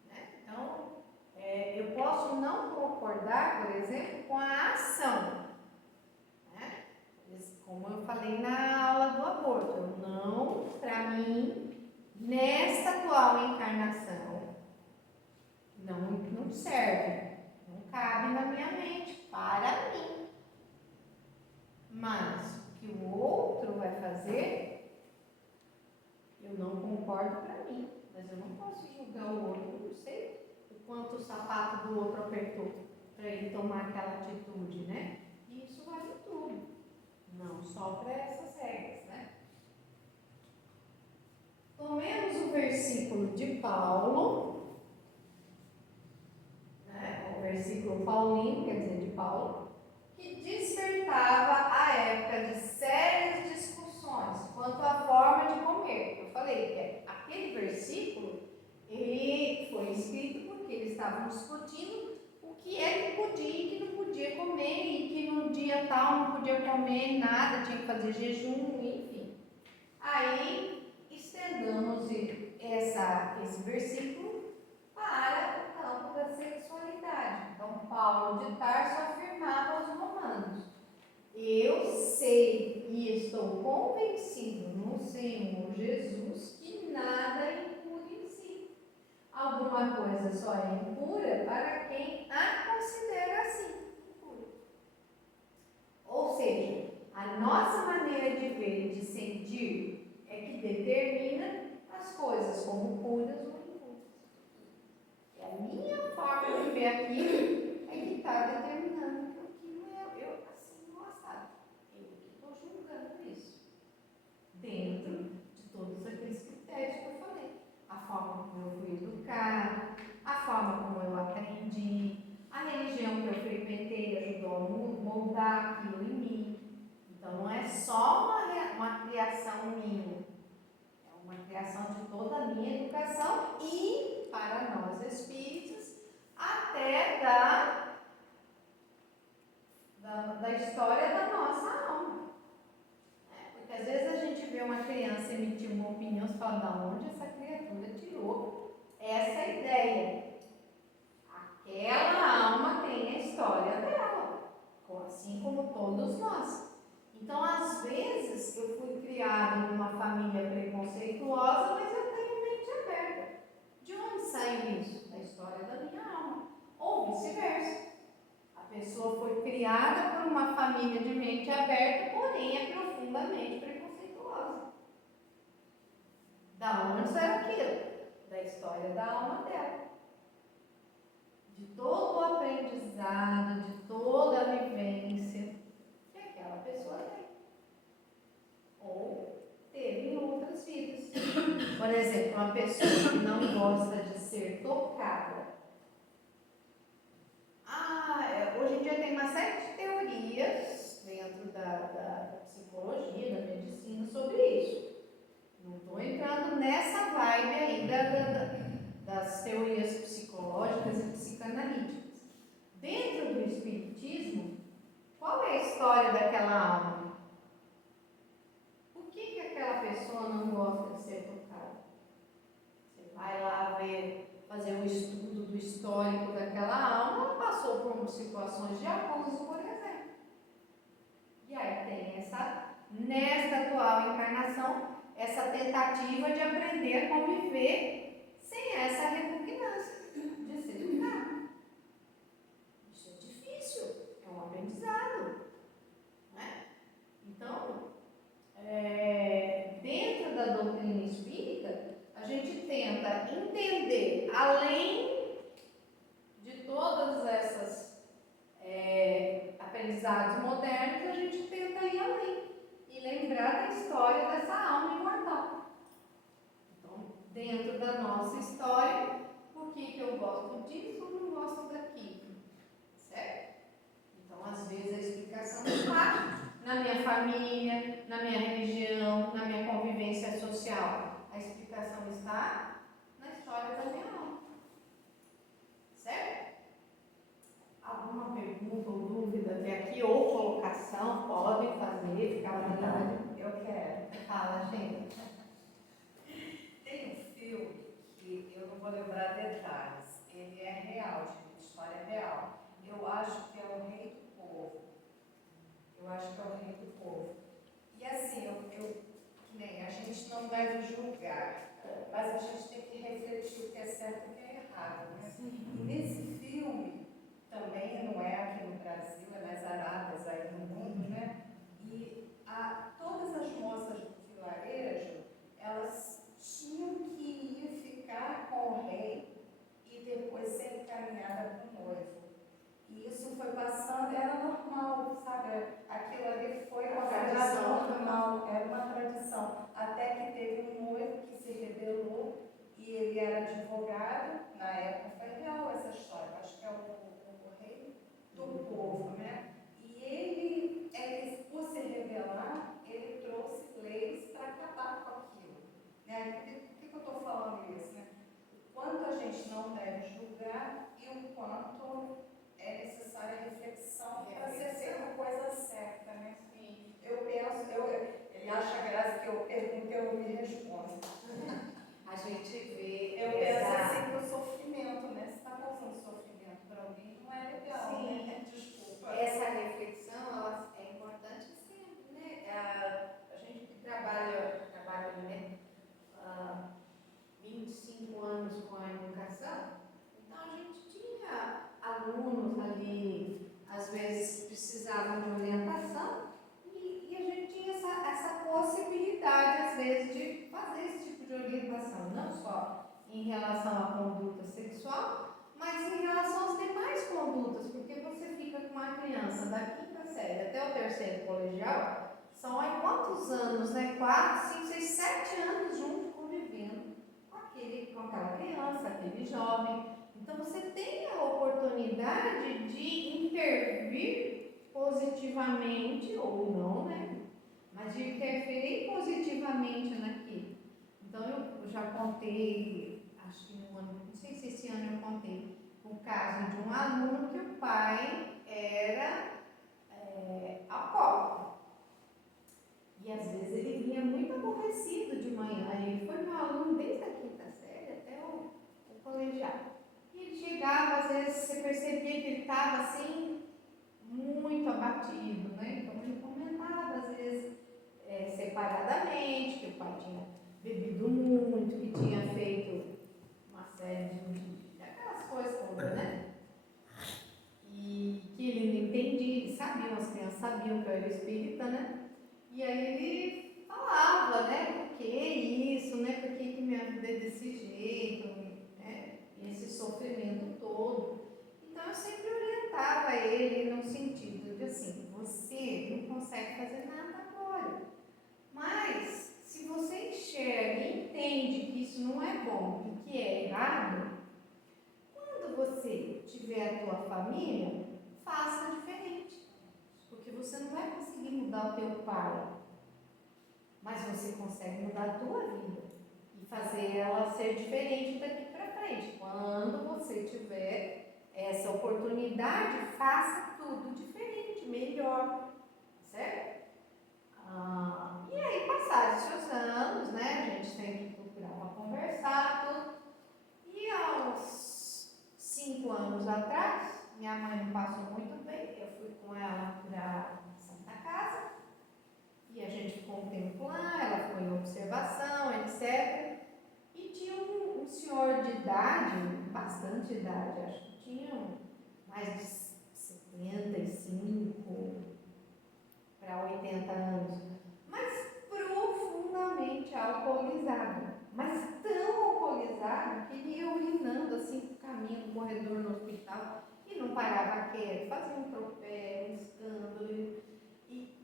Né? Então, eu posso não concordar, por exemplo, com a ação. Né? Como eu falei na aula do aborto, eu não, para mim, nesta atual encarnação, não serve, não cabe na minha mente, para mim. Mas o que o outro vai fazer, eu não concordo para mim, mas eu não posso julgar o outro, eu não sei o quanto o sapato do outro apertou para ele tomar aquela atitude, né? E isso vale tudo, não só para essas regras, né? Tomemos o versículo de Paulo, né? O versículo paulino, quer dizer, de Paulo, que despertava a época de sérias discussões quanto à forma de comer. Eu falei que aquele versículo, ele foi escrito porque eles estavam discutindo o que é que podia e que não podia comer, e que no dia tal não podia comer nada, tinha que fazer jejum, enfim. Aí, estendamos esse versículo para o campo da sexualidade. Então, Paulo de Tarso afirmava aos romanos: eu sei e estou convencido no Senhor Jesus que nada é impuro em si. Alguma coisa só é impura para quem a considera assim, impura. Ou seja, a nossa maneira de ver e de sentir é que determina as coisas como puras ou impuras. E a minha forma de ver aquilo é que está determinando que aquilo eu assim não assado. Eu que estou julgando isso. Dentro de todos aqueles critérios que eu falei. A forma como eu fui educado, a forma como eu aprendi, a religião que eu frequentei ajudou a moldar aquilo em mim. Então não é só uma criação minha, é uma criação de toda a minha educação e, para nós espíritas, até da história da nossa alma. Porque às vezes a gente vê uma criança emitir uma opinião e fala: da onde essa criatura tirou essa ideia? Aquela alma tem a história dela, assim como todos nós. Então, às vezes, eu fui criada numa família preconceituosa, mas eu tenho disso? Da história da minha alma. Ou vice-versa. A pessoa foi criada por uma família de mente aberta, porém é profundamente preconceituosa. Da onde saiu aquilo? Da história da alma dela. De todo o aprendizado, de toda a vivência que aquela pessoa tem. Ou teve em outras vidas. Por exemplo, uma pessoa que não gosta de ser tocada. Hoje em dia tem uma série de teorias dentro da psicologia, da medicina sobre isso. Não estou entrando nessa vibe ainda das teorias psicológicas e psicanalíticas. Dentro do espiritismo, qual é a história daquela alma? Por que aquela pessoa não gosta de ser tocada? Você vai lá fazer um estudo do histórico daquela alma, ela passou por situações de abuso, por exemplo. E aí tem nesta atual encarnação, essa tentativa de aprender a conviver sem essa repugnância de ser tocado. Isso é difícil, é um aprendizado, né? Então, dentro da doutrina espírita, a gente tenta entender, além de todas essas aprendizados modernos, a gente tenta ir além e lembrar da história dessa alma imortal. Então, dentro da nossa história, por que eu gosto disso ou não gosto daquilo? Certo? Então, às vezes a explicação está na minha família, na minha religião, na minha convivência social. A explicação está na história da minha alma. Certo? Alguma pergunta ou dúvida até aqui, ou colocação, podem fazer, fica à vontade. Eu quero. Fala, gente. Tem um filme que eu não vou lembrar detalhes. Ele é real, de história real. Eu acho que é o Rei do Povo. Eu acho que é o Rei do Povo. E assim, que nem a gente não deve julgar, mas a gente tem que refletir o que é certo e o que é errado, né? E nesse filme, também não é aqui no Brasil, é nas Arábias aí no mundo, né? E todas as moças do vilarejo, elas tinham que ir ficar com o rei e depois ser encaminhada para o noivo. E isso foi passando, era normal, sabe? Aquilo ali foi uma tradição normal, era uma tradição. Até que teve um noivo que se rebelou e ele era advogado, na época foi real essa história, acho que é o Rei do Povo, né? E ele, por se rebelar, ele trouxe leis para acabar com aquilo. Né? Por que eu estou falando isso? Né? O quanto a gente não deve julgar e o quanto é necessária reflexão para ser feita a coisa certa, né? Sim. Eu penso, ele acha graça que eu pergunto e eu me respondo. A gente vê. Eu penso assim que o sofrimento, né? Se está causando sofrimento para alguém, não é legal. Sim. Né? Desculpa. Essa reflexão ela é importante sempre, né? A gente que trabalha né, 25 anos com a educação, então a gente tinha alunos ali, às vezes precisavam de orientação, e a gente tinha essa possibilidade, às vezes, de fazer esse tipo de orientação, não só em relação à conduta sexual, mas em relação às demais condutas, porque você fica com uma criança da quinta série até o terceiro colegial, são aí quantos anos, né? 4, 5, 6, 7 anos juntos convivendo com aquela criança, aquele jovem. Então você tem a oportunidade de intervir positivamente ou não, né? Mas de interferir positivamente naquilo. Então eu já contei, acho que no ano, não sei se esse ano eu contei, o caso de um aluno que o pai era alcoólatra. E às vezes ele vinha muito aborrecido de manhã. Ele foi meu aluno desde a quinta série até o colegial. E ele chegava, às vezes você percebia que ele estava assim, muito abatido, né? Então ele comentava, às vezes, separadamente, que o pai tinha bebido muito, que tinha feito uma série de né? E que ele não entendia, ele sabia, as crianças sabiam que eu era espírita, né? E aí ele falava, né? Por que isso, né? Por que minha vida é desse jeito, né? E esse sofrimento todo. Então eu sempre orientava ele no sentido de assim, você não consegue fazer nada agora. Mas se você enxerga e entende que isso não é bom e que é errado, quando você tiver a tua família, faça diferente. Porque você não vai conseguir mudar o teu pai, mas você consegue mudar a tua vida e fazer ela ser diferente daqui para frente. Quando você tiver essa oportunidade, faça tudo diferente, melhor, certo? E aí, passados os seus anos, né, a gente tem que procurar uma conversar, tudo. E aos 5 anos atrás, minha mãe não passou muito bem, eu fui com ela para Santa Casa, e a gente ficou um tempo lá, ela ficou em observação, etc. E tinha um senhor de idade, bastante idade, acho que tinha mais de 75 para 80 anos, mas profundamente alcoolizado, mas tão alcoolizado que ele ia urinando assim no caminho, no corredor, no hospital, e não parava quieto, fazia um tropé, um escândalo, e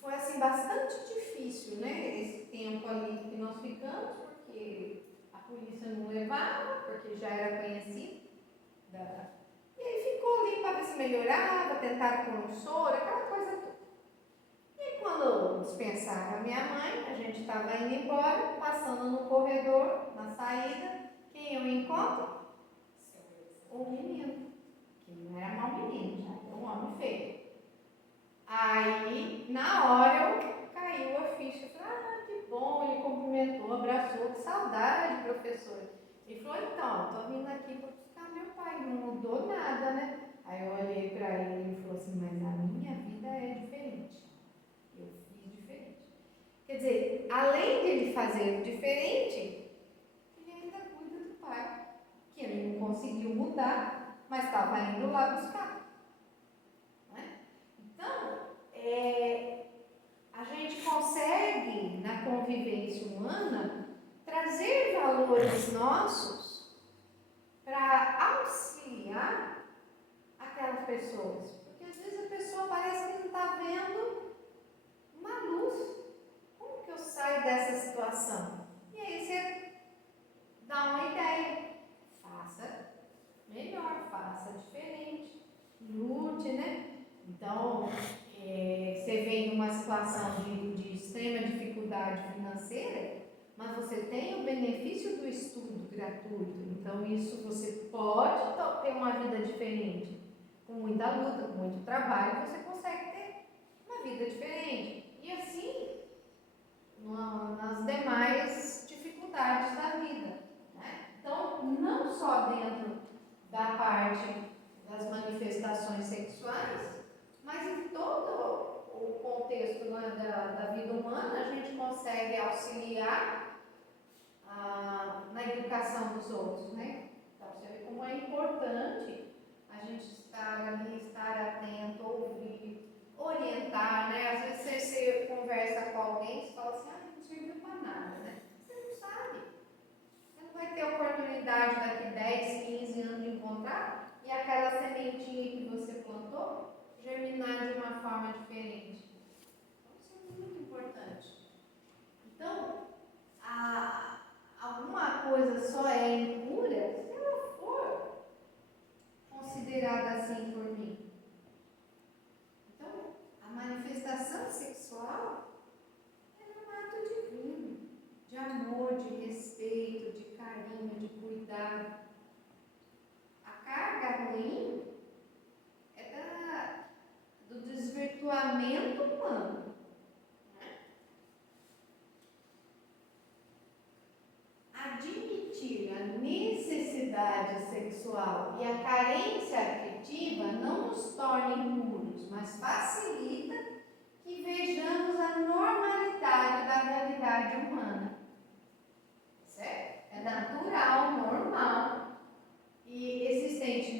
foi assim bastante difícil, né, esse tempo ali que nós ficamos, porque a polícia não levava, porque já era conhecido, e aí ficou ali para ver se melhorava, tentaram pôr um soro, aquela coisa toda. E quando dispensaram a minha mãe, a gente estava indo embora, passando no corredor, na saída, quem eu encontro? Um menino, que não era mau menino, já era um homem feio. Aí, na hora, caiu a ficha, eu falei, que bom, ele cumprimentou, abraçou, que saudade, professor. Ele falou, então, estou vindo aqui para buscar meu pai, não mudou nada, né? Aí eu olhei para ele e falou assim, mas a minha vida é diferente. Eu fiz diferente. Quer dizer, além de ele fazer diferente, ele ainda cuida do pai, que ele não conseguiu mudar, mas estava indo lá buscar. Não é? Então, a gente consegue, na convivência humana, trazer valores nossos para auxiliar aquelas pessoas. Porque às vezes a pessoa parece que não está vendo uma luz. Como que eu saio dessa situação? E aí você dá uma ideia. Faça melhor, faça diferente. Lute, né? Então, você vem numa situação de extrema dificuldade financeira, mas você tem o benefício do estudo gratuito. Então, isso você pode ter uma vida diferente. Com muita luta, com muito trabalho, você consegue ter uma vida diferente. E assim, nas demais dificuldades da vida, né? Então, não só dentro da parte das manifestações sexuais, mas em todo o contexto, né, da vida humana, a gente consegue auxiliar na educação dos outros, né? Então, você vê como é importante a gente estar ali, estar atento, ouvir, orientar, né? Às vezes você conversa com alguém e fala assim, não serviu para nada, né? Você não sabe. Você não vai ter oportunidade daqui 10, 15 anos de encontrar e aquela sementinha que você plantou germinar de uma forma diferente. Então, isso é muito importante. Então, alguma coisa só é impura se ela for considerada assim por mim. Então, a manifestação sexual é um ato divino, de amor, de respeito, de carinho, de cuidado. A carga ruim é do desvirtuamento humano. Admitir a necessidade sexual e a carência afetiva não nos torna impuros, mas facilita que vejamos a normalidade da realidade humana. Certo? É natural, normal e existente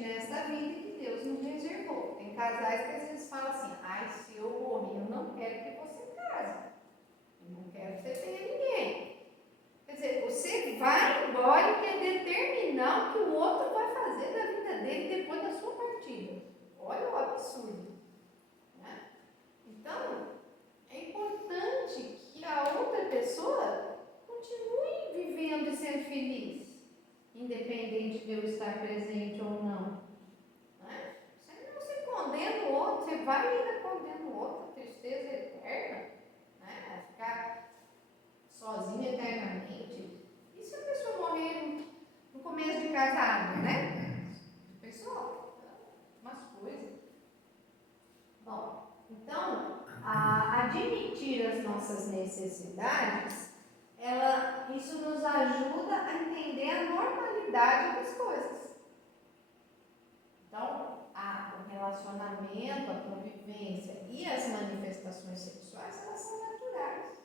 casais que às vezes falam assim, ai, se eu morrer, eu não quero que você case. Eu não quero que você tenha ninguém. Quer dizer, você vai embora e quer determinar o que o outro vai fazer da vida dele depois da sua partida. Olha o absurdo. Né? Então, é importante que a outra pessoa continue vivendo e sendo feliz, independente de eu estar presente ou não. Né? Você não se condena o outro, você vai e ainda condena o outro, tristeza eterna, né? Ficar sozinha eternamente. E se a pessoa morrer no começo de casado, né? Pessoal, umas coisas. Bom, então, admitir as nossas necessidades, isso nos ajuda a entender a normalidade das coisas. Então, o relacionamento, a convivência e as manifestações sexuais, elas são naturais.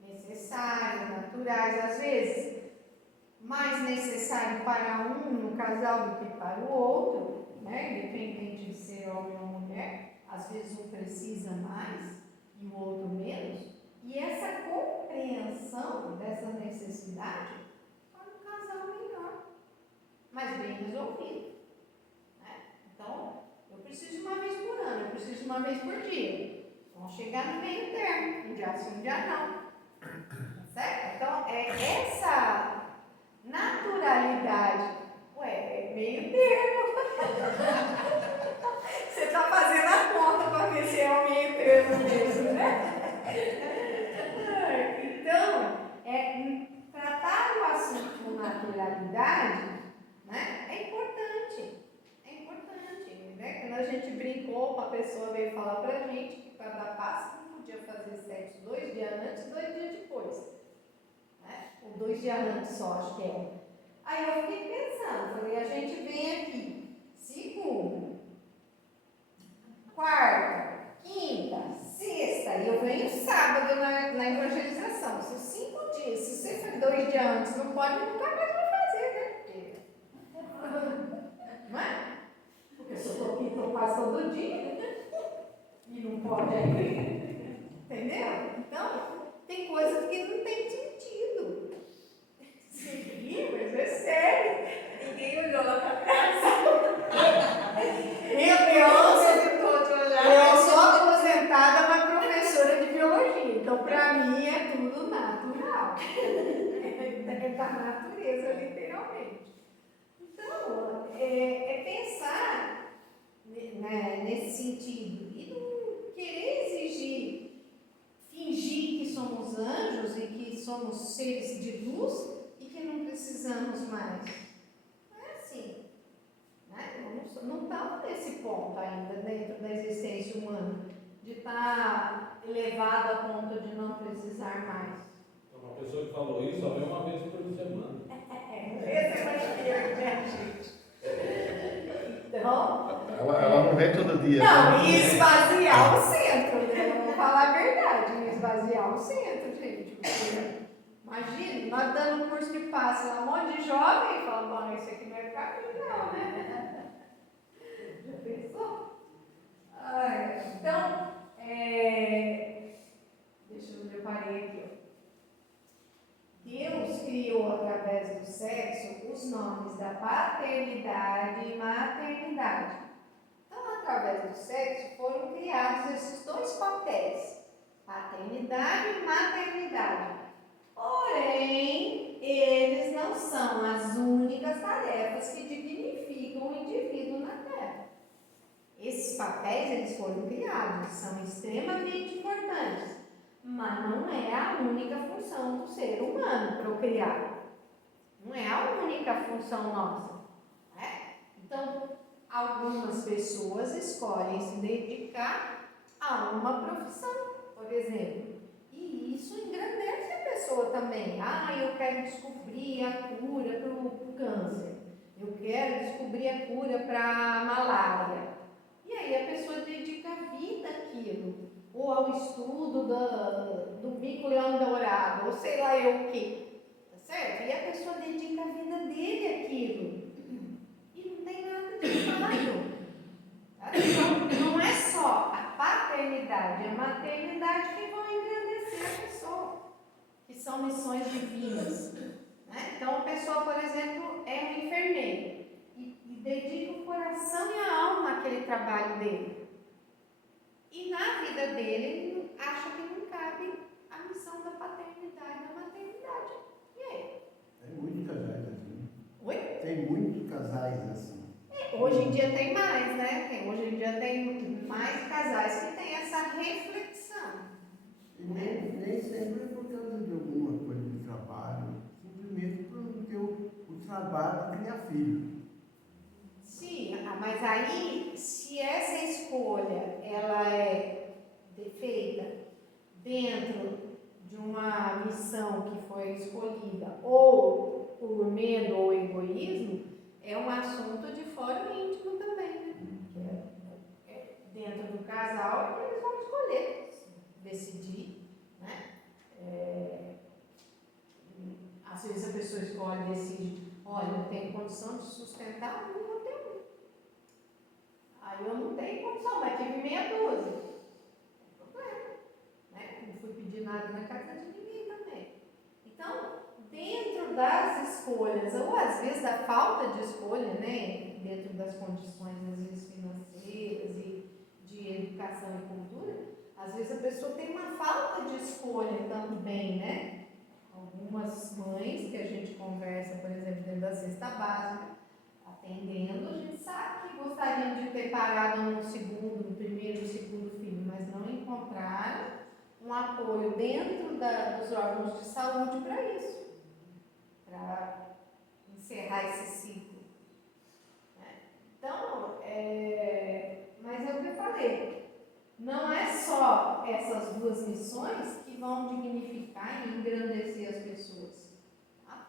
Necessárias, naturais, às vezes mais necessário para um no casal do que para o outro, né? Independente de ser homem ou mulher, às vezes um precisa mais e o outro menos, e essa compreensão dessa necessidade torna o casal melhor, mas bem resolvido, né? Então, eu preciso uma vez por ano, eu preciso uma vez por dia. Vamos chegar no meio termo, um dia sim, um dia não. Certo? Então, é essa naturalidade. Ué, é meio termo. Você está fazendo a conta para ver se é o meio termo mesmo, né? Então, tratar o assunto com naturalidade, né, é importante. É importante, né? Quando a gente brincou, a pessoa veio falar para a gente que para dar passo não podia fazer sexo 2 dias antes e 2 dias depois. Ou 2 dias antes só, acho que é. Aí eu fiquei pensando, falei, a gente vem aqui, segunda, quarta, quinta, sexta, e eu venho sábado na evangelização. Se 5 dias, se você for 2 dias antes, não pode, nunca mais vai fazer, né? Não é? Porque se eu estou aqui, estou quase todo dia, e não pode ainda. Entendeu? Então, tem coisas que não tem sentido. Sim, mas é sério. Ninguém olhou lá pra trás. Eu sou aposentada, mas professora de biologia. Então, para mim, é tudo natural. É da natureza, literalmente. Então, é pensar, né, nesse sentido. E não querer exigir, fingir que somos anjos e que somos seres de luz e que não precisamos mais. Não é assim. Né? Não estamos nesse ponto ainda dentro da existência humana, de estar elevado a ponto de não precisar mais. Uma pessoa que falou isso só vem uma vez por semana. Esse é mais esquerdo, né, gente? Então, Ela não vem todo dia. não, e esvaziar o centro, né? Vamos falar a verdade, esvaziar o centro, gente. Porque, imagina, nós dando curso de passe lá, um monte de jovem, falando, bom, isso aqui não é pra mim, não, né? Já pensou? Então, deixa eu ver, eu parei aqui, ó. Deus criou através do sexo os nomes da paternidade e maternidade. Então, através do sexo foram criados esses 2 papéis, paternidade e maternidade. Porém, eles não são as únicas tarefas que dignificam o indivíduo na Terra. Esses papéis, eles foram criados, são extremamente importantes. Mas não é a única função do ser humano procriar. Não é a única função nossa. Né? Então, algumas pessoas escolhem se dedicar a uma profissão, por exemplo. E isso engrandece a pessoa também. Eu quero descobrir a cura para o câncer. Eu quero descobrir a cura para a malária. E aí a pessoa dedica a vida àquilo. Ou ao estudo do mico-leão dourado, ou sei lá eu o quê, tá certo? E a pessoa dedica a vida dele àquilo, e não tem nada de errado, tá são missões divinas. Né? Então, a pessoa, por exemplo, é um enfermeiro e dedica o coração e a alma àquele trabalho dele. E na vida dele, ele acha que não cabe a missão da paternidade, da maternidade. E aí? Tem muitos casais assim. Oi? Tem muitos casais assim. Hoje em dia tem mais, né? Hoje em dia tem mais casais que têm essa reflexão. E nem sempre é por causa de alguma coisa de trabalho, simplesmente porque o trabalho de criar filho. Sim, mas aí, se essa escolha ela é feita dentro de uma missão que foi escolhida, ou por medo ou egoísmo, é um assunto de fórum íntimo também, né? Que é dentro do casal é que eles vão escolher, decidir, né? Às vezes a pessoa escolhe e decide, olha, eu tenho condição de sustentar um, eu tenho um. Aí eu não tenho condição, mas tive meia dúzia. Não tem problema, né? Não fui pedir nada na casa de ninguém também. Então, dentro das escolhas, ou às vezes da falta de escolha, né? Dentro das condições, às vezes financeiras e de educação e cultura, às vezes a pessoa tem uma falta de escolha também, né? Algumas mães que a gente conversa, por exemplo, dentro da cesta básica, atendendo, a gente sabe que gostariam de ter parado no primeiro e segundo filho, mas não encontraram um apoio dentro dos órgãos de saúde para isso, para encerrar esse ciclo. Né? Então, mas é o que eu falei, não é só essas duas missões que vão dignificar e engrandecer as pessoas. Tá?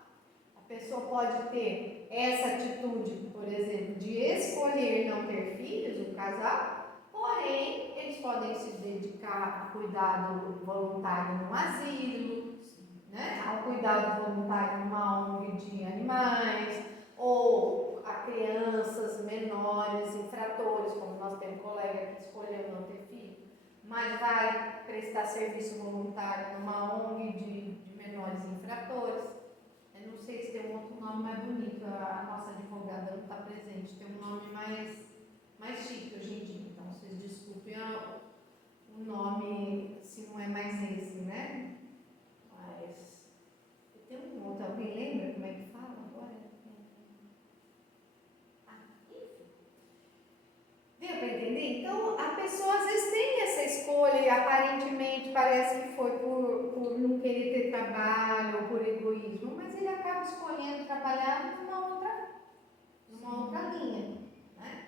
A pessoa pode ter essa atitude, por exemplo, de escolher não ter filhos, um casal, porém, eles podem se dedicar a cuidado voluntário num asilo, né? Ao cuidado voluntário numa ONG de animais, ou a crianças menores, infratores, como nós temos colega que escolheu não ter filho, mas vai prestar serviço voluntário numa ONG de menores infratores. Eu não sei se tem um outro nome mais bonito, a nossa advogada não está presente, tem um nome mais chique hoje em dia, então vocês desculpem o nome, se não é mais esse, né? Mas tem um outro, alguém lembra como é que fala agora? Enfim. Deu para entender? Então, a pessoa às vezes tem essa escolha e aparentemente parece que foi por não querer ter trabalho ou por egoísmo, mas ele acaba escolhendo trabalhar numa outra linha, né?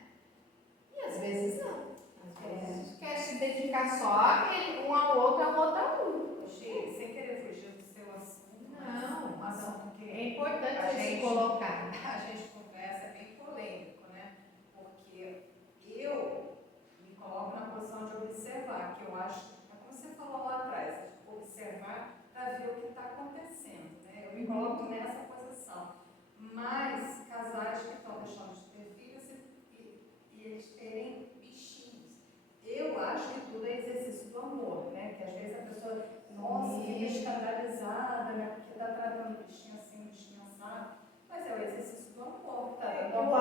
E às vezes não. Às vezes quer se dedicar só um ao outro, a outra a um. Sem querer fugir do seu assunto, Não, um assunto que é importante a se gente colocar. a gente conversa é bem polêmico, né? Porque eu me coloco na posição de observar, que eu acho, como você falou lá atrás, observar para ver o que está acontecendo, né? Eu me coloco nessa posição. Mas casais que estão deixando de ter filhos e eles terem bichinhos. Eu acho que tudo é exercício do amor, né? Que às vezes a pessoa, nossa, fica escandalizada, né? Porque está tratando o bichinho assim, o bichinho assado. Mas é o exercício do amor, tá? O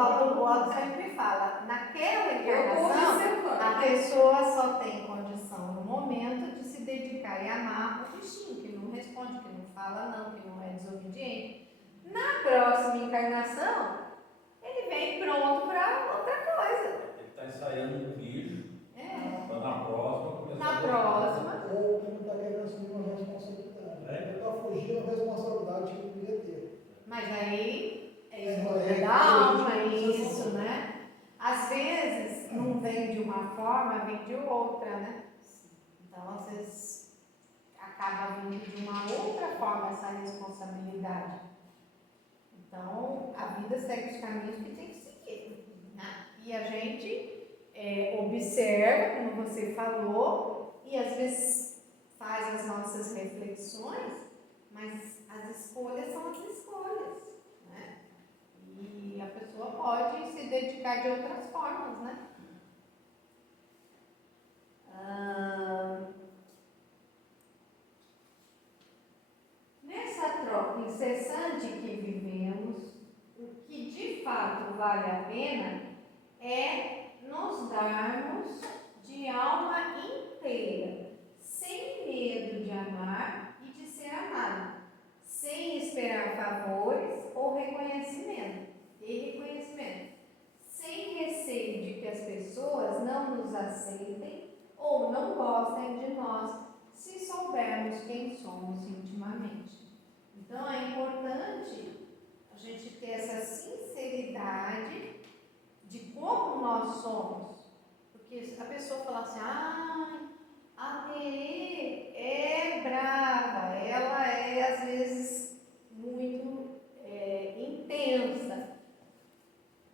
Aldo sempre fala, naquela encarnação, a pessoa só tem condição no momento de se dedicar e amar o bichinho, que não responde, que não fala não, que não é desobediente. Na próxima encarnação, ele vem pronto para outra coisa. Ele está ensaiando um bicho, É. para na próxima começar Na a próxima. Ou que não está querendo assumir uma responsabilidade. Ele está fugindo da responsabilidade que ele deveria ter. Mas aí é É, escolha da alma, é isso, né? Às vezes não vem de uma forma, vem de outra, né? Então, às vezes acaba vindo de uma outra forma essa responsabilidade. Então, a vida segue os caminhos que tem que seguir, né? E a gente observa, como você falou, e às vezes faz as nossas reflexões, mas as escolhas são as escolhas, né? E a pessoa pode se dedicar de outras formas, né? vale a pena é nos darmos de alma inteira, sem medo de amar e de ser amado, sem esperar favores ou reconhecimento, sem receio de que as pessoas não nos aceitem ou não gostem de nós, se soubermos quem somos intimamente. Então é importante a gente ter essa sinceridade de como nós somos. Porque a pessoa fala assim, a Terê é brava, ela é às vezes muito intensa.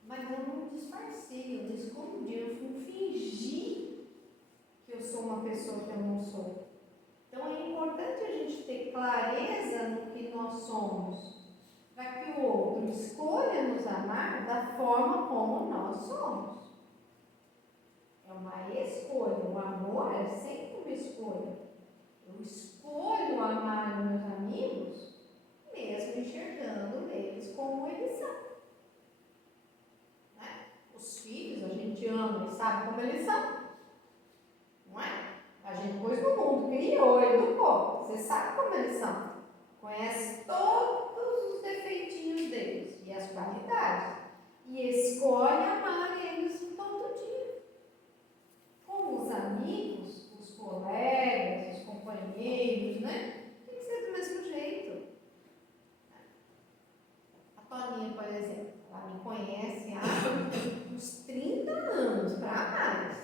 Mas eu não disfarcei, eu não escondi, eu não fingi que eu sou uma pessoa que eu não sou. Então é importante a gente ter clareza no que nós somos, para que o outro escolha nos amar da forma como nós somos. É uma escolha, o amor é sempre uma escolha. Eu escolho amar os meus amigos, mesmo enxergando eles como eles são. Né? Os filhos a gente ama e sabe como eles são. Não é? A gente pôs no mundo, criou, educou. Você sabe como eles são. Conhece todos os defeitinhos deles e as qualidades. E escolhe amar eles todo dia. Como os amigos, os colegas, os companheiros, né? Tem que ser do mesmo jeito. A Toninha, por exemplo, ela me conhece há uns 30 anos, para mais.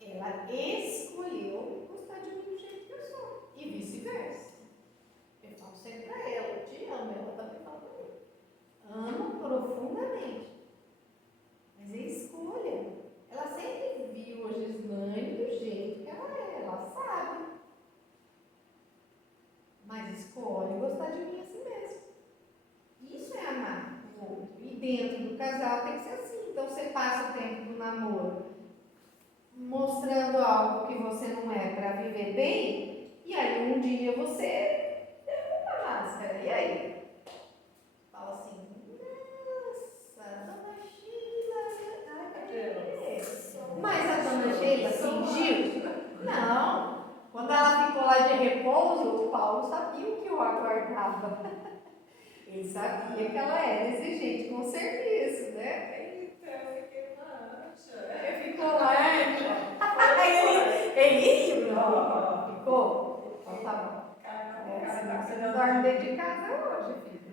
Ela escolheu gostar de mim do jeito que eu sou. E vice-versa. Eu falo sempre para ela, eu te amo, ela também fala para mim. Amo profundamente. Mas é escolha. Ela sempre viu a Gislaine do jeito que ela sabe. Mas escolhe gostar de mim assim mesmo. Isso é amar o outro. E dentro do casal tem que ser assim. Então você passa o tempo do namoro mostrando algo que você não é para viver bem, e aí um dia você derruba a máscara. E aí? Fala assim, nossa, dona Sheila. Mas a dona Sheila fingiu? Não. Quando ela ficou lá de repouso, o Paulo sabia o que o aguardava. Ele sabia que ela era exigente com o serviço, né? Ele ficou lá, ele riu, ficou? Então tá bom. Você não dorme dentro de casa hoje, filho.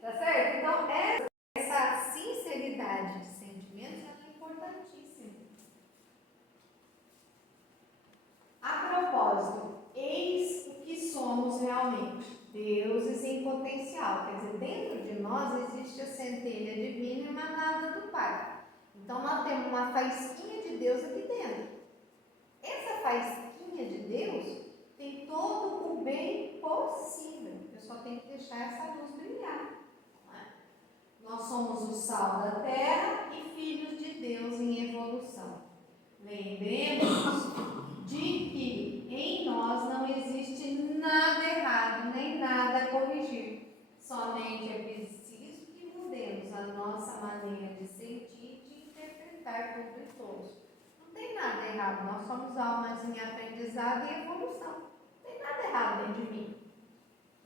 Tá certo? Então, essa sinceridade de sentimentos é importantíssima. A propósito, eis o que somos realmente. Deuses em potencial. Quer dizer, dentro de nós existe a centelha divina emanada do Pai. Então, nós temos uma faísquinha de Deus aqui dentro. Essa faísquinha de Deus tem todo o bem possível. Eu só tenho que deixar essa luz brilhar. Não é? Nós somos o sal da terra e filhos de Deus em evolução. Lembremos de que em nós não existe nada errado, nem nada a corrigir. Somente é preciso que mudemos a nossa maneira de sentir e de interpretar tudo e todos. Não tem nada errado, nós somos almas em aprendizado e evolução. Não tem nada errado dentro de mim.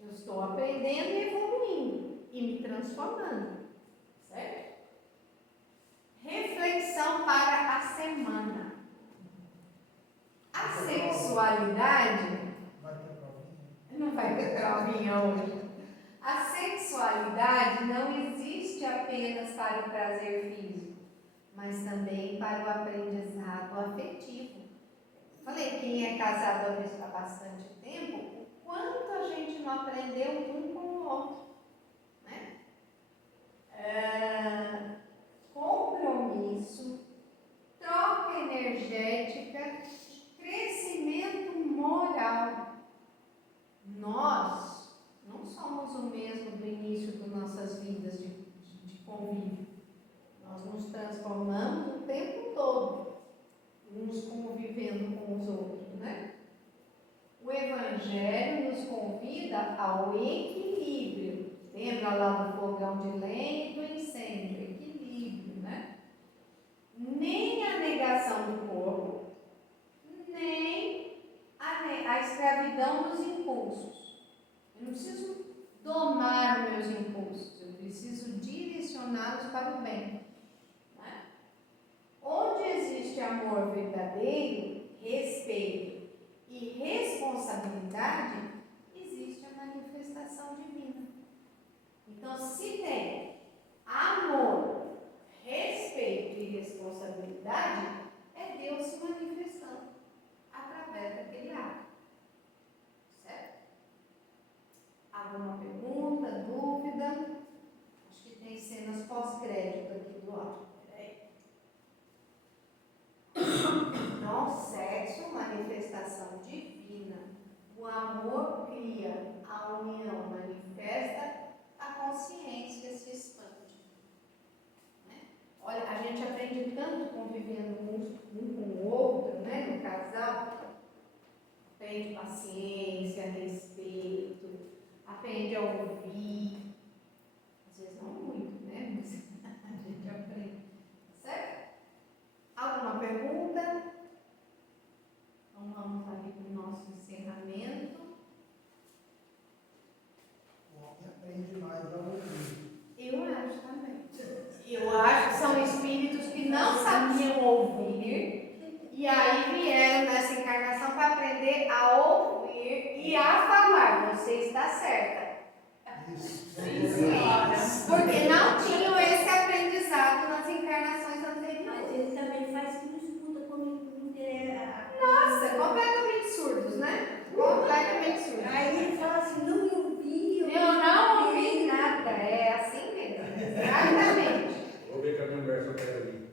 Eu estou aprendendo e evoluindo e me transformando. Certo? Reflexão para a semana. A sexualidade. Não vai ter provinha hoje. A sexualidade não existe apenas para o prazer físico, mas também para o aprendizado afetivo. Falei, quem é casado há bastante tempo, o quanto a gente não aprendeu um com o outro. Né? Compromisso, troca energética, crescimento moral. Nós não somos o mesmo do início das nossas vidas de convívio. Nós nos transformamos o tempo todo, uns convivendo com os outros, né? O Evangelho nos convida ao equilíbrio Lembra lá do fogão de lenha e do incêndio, equilíbrio, né? Nem a negação do corpo, nem a escravidão dos impulsos. Eu não preciso domar os meus impulsos, eu preciso direcioná-los para o bem. Né? Onde existe amor verdadeiro, respeito e responsabilidade, existe a manifestação divina. Então, se tem amor, respeito e responsabilidade, é Deus se manifestando através daquele ato. Certo? Alguma pergunta, dúvida? Acho que tem cenas pós-crédito aqui do lado. Peraí. Então, sexo, manifestação divina. O amor cria, a união manifesta, a consciência se expande. Né? Olha, a gente aprende tanto convivendo um com o outro, né, no casal. Aprende paciência, respeito, aprende a ouvir. Às vezes não muito, né? Mas a gente aprende. Certo? Alguma pergunta? Então vamos ali para o nosso encerramento. O homem aprende mais a ouvir. Eu acho também. Eu acho que são espíritos que não sabiam ouvir e aí vieram nessa encarnação para aprender a ouvir e a falar. Você está certa. Isso. Porque não tinham esse aprendizado nas encarnações anteriores. Mas ele também faz que não escuta como interessa. Nossa, completamente surdos, né? Completamente surdos. Aí ele fala assim, não me ouvi. Eu não ouvi nada. É assim mesmo. Exatamente. Vou ver que a minha mulher só quer ali.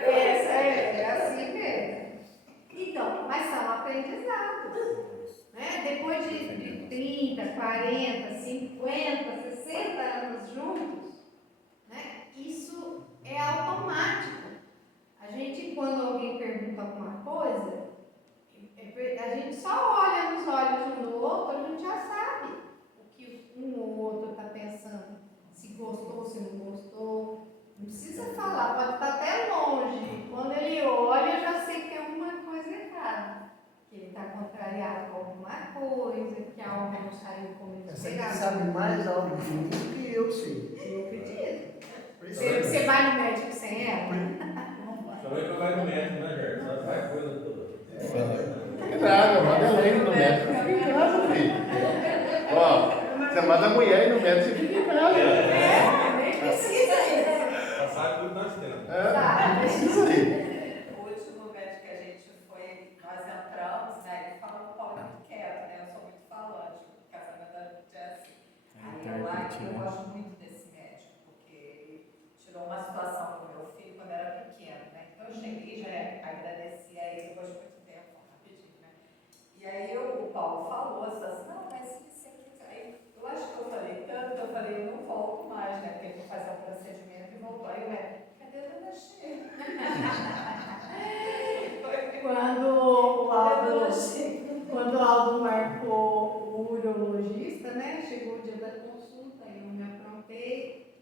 Essa é assim mesmo. Então, mas são aprendizados. Né? Depois de 30, 40, 50, 60 anos juntos, né? Isso é automático. A gente, quando alguém pergunta alguma coisa, a gente só olha nos olhos um do outro, a gente já sabe o que um ou outro está pensando. Se gostou, se não gostou. Não precisa falar, pode estar até longe. Quando ele olha, eu já sei que tem alguma coisa errada. Que ele está contrariado com alguma coisa, que algo não saiu como ele Essa aqui esperava. sabe mais algo de mim do que eu sei. Eu acredito. Precisa. Você vai no médico sem ela? Só vai que eu vai no médico, né, Gerson? Só faz coisa toda. Nada, manda a lei no médico, fica em casa, filho. Ó, você manda a mulher ir no médico, você fica em casa. Nem precisa ir. Passar tudo nós temos. Não precisa ir. O último médico que a gente foi, nós entramos, né? Ele fala um pouco muito quieto, né? Eu sou muito falante, o casamento da Jessie. Aí eu gosto muito desse médico, porque ele tirou uma situação do meu filho quando era pequeno, né? Então eu cheguei, já agradeci a ele depois de muito tempo, rapidinho, né? E aí o Paulo falou, assim, não, mas sempre. Aí eu acho que eu falei tanto, eu falei, eu não volto mais, né? Porque ele foi fazer um procedimento e voltou. Aí eu cadê a dona Cheia? Quando o Aldo marcou o urologista, né? Chegou o dia da consulta, eu me aprontei.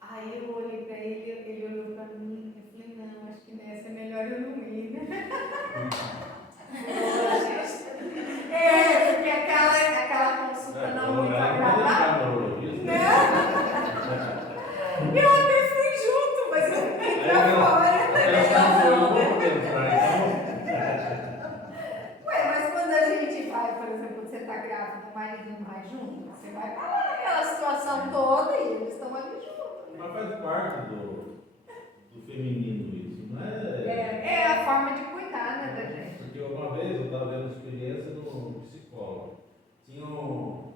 Aí eu olhei para ele, ele olhou para mim e falei, não, acho que nessa é melhor eu não ir, né? Porque aquela consulta não muito agradável. Eu até fui junto, mas eu fiquei pra fora. Ué, mas quando a gente vai, por exemplo, você tá grávida, o marido não vai junto, você vai falar naquela situação toda e eles estão ali juntos. Mas faz parte do feminino isso, não é? É a forma de cuidar, né, da gente. Porque uma vez eu estava vendo experiência no psicólogo. Tinha um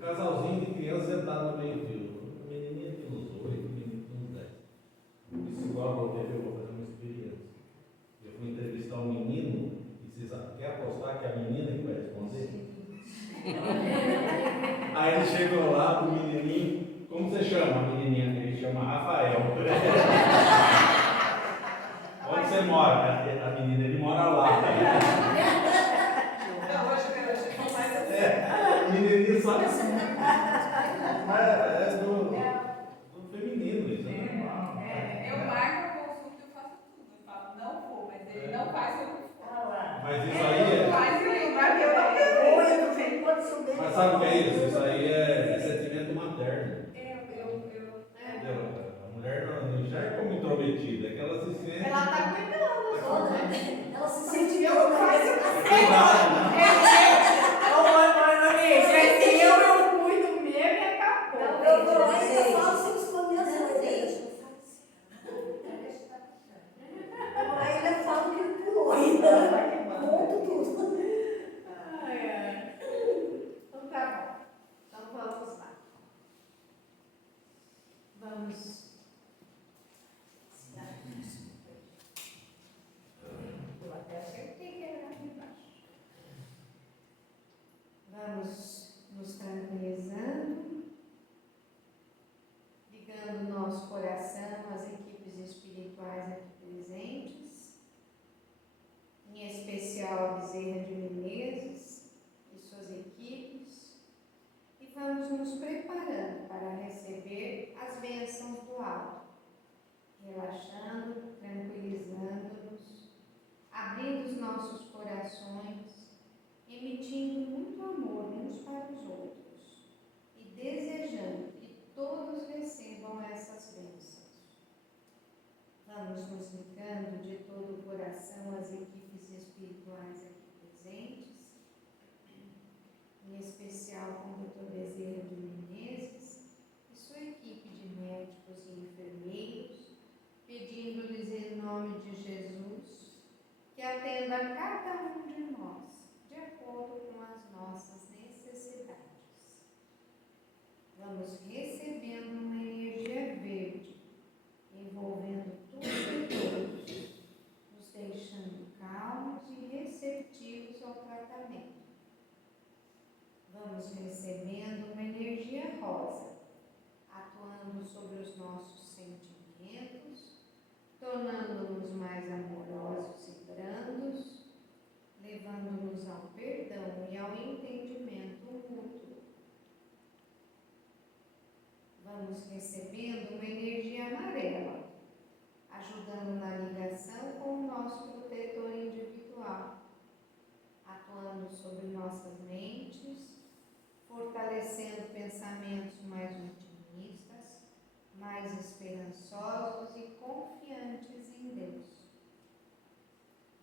casalzinho de crianças sentado no meio-fio. A menininha tinha uns 8, o menino tinha uns 10. O psicólogo teve, eu vou fazer uma experiência. Eu fui entrevistar um menino e vocês querem apostar que é a menina que vai responder? Aí ele chegou lá pro menininho, como você chama a menininha? Ele chama Rafael. Onde você mora? A menina, ele mora lá. Não, hoje eu mais mulher, né? Eu. A mulher não enxerga como intrometida, é que ela se sente. Ela tá cuidando, só, né? Ela se sente Eu faço eu cuido mesmo e acabou. Eu vou lá e eu falo sem esconder as coisas. Aí ainda falo que ele pulou ainda. Conto tudo. Ai, ai. Então tá bom. Então vamos lá. Vamos. Eu até acertei que era aqui embaixo. Vamos nos tranquilizando, ligando nosso coração às equipes espirituais aqui presentes, em especial a Bezerra de Menezes e suas equipes, e vamos nos preparando para receber as bênçãos do alto, relaxando, tranquilizando-nos, abrindo os nossos corações, emitindo muito amor uns para os outros e desejando que todos recebam essas bênçãos. Vamos nos ligando de todo o coração às equipes espirituais aqui presentes, em especial com o Dr. Bezerra de Menezes e sua equipe de médicos e enfermeiros, pedindo-lhes em nome de Jesus que atenda a cada um de nós, de acordo com as nossas necessidades. Vamos recebendo uma energia verde, envolvendo tudo e todos, nos deixando calmos e receptivos ao tratamento. Vamos recebendo uma energia rosa, atuando sobre os nossos sentimentos, tornando-nos mais amorosos e brandos, levando-nos ao perdão e ao entendimento mútuo. Vamos recebendo uma energia amarela, ajudando na ligação com o nosso protetor individual, atuando sobre nossas mentes, fortalecendo pensamentos mais otimistas, mais esperançosos e confiantes em Deus.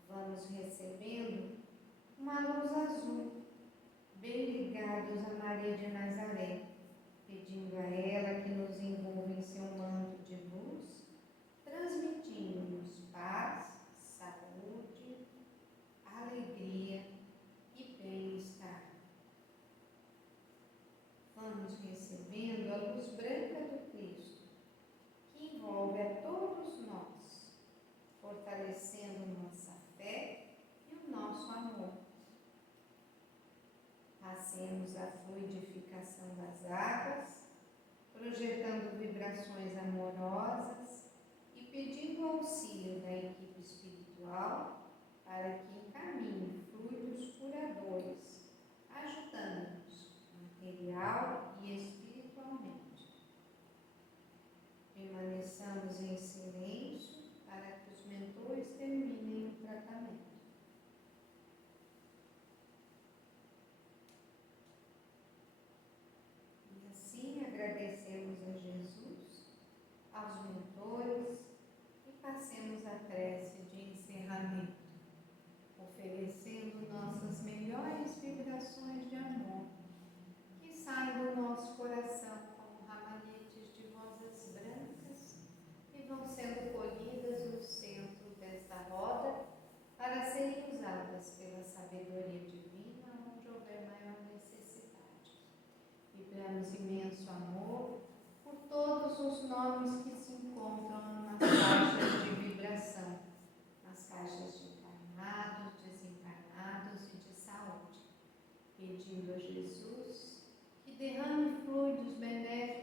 Vamos recebendo uma luz azul, bem ligados a Maria de Nazaré, pedindo a ela que nos envolva em seu manto de luz, transmitindo-nos paz, saúde, alegria e bem-estar. Vamos recebendo a luz branca do Cristo, que envolve a todos nós, fortalecendo nossa fé e o nosso amor. Passemos a fluidificação das águas, projetando vibrações amorosas e pedindo auxílio da equipe espiritual para que encaminhe fluidos curadores, ajudando-nos material e espiritualmente. Permaneçamos em silêncio para que os mentores terminem o tratamento. E assim agradecemos a Jesus, aos mentores e passemos a prece de encerramento, oferecendo nossas melhores vibrações de amor, que saem do nosso coração como ramalhetes de rosas brancas e vão sendo colhidas no centro desta roda para serem usadas pela sabedoria divina onde houver maior necessidade. Vibramos imenso amor por todos os nomes que se encontram nas caixas de vibração, nas caixas de encarnados, desencarnados e de saúde, pedindo a Jesus que derrame fluidos benéficos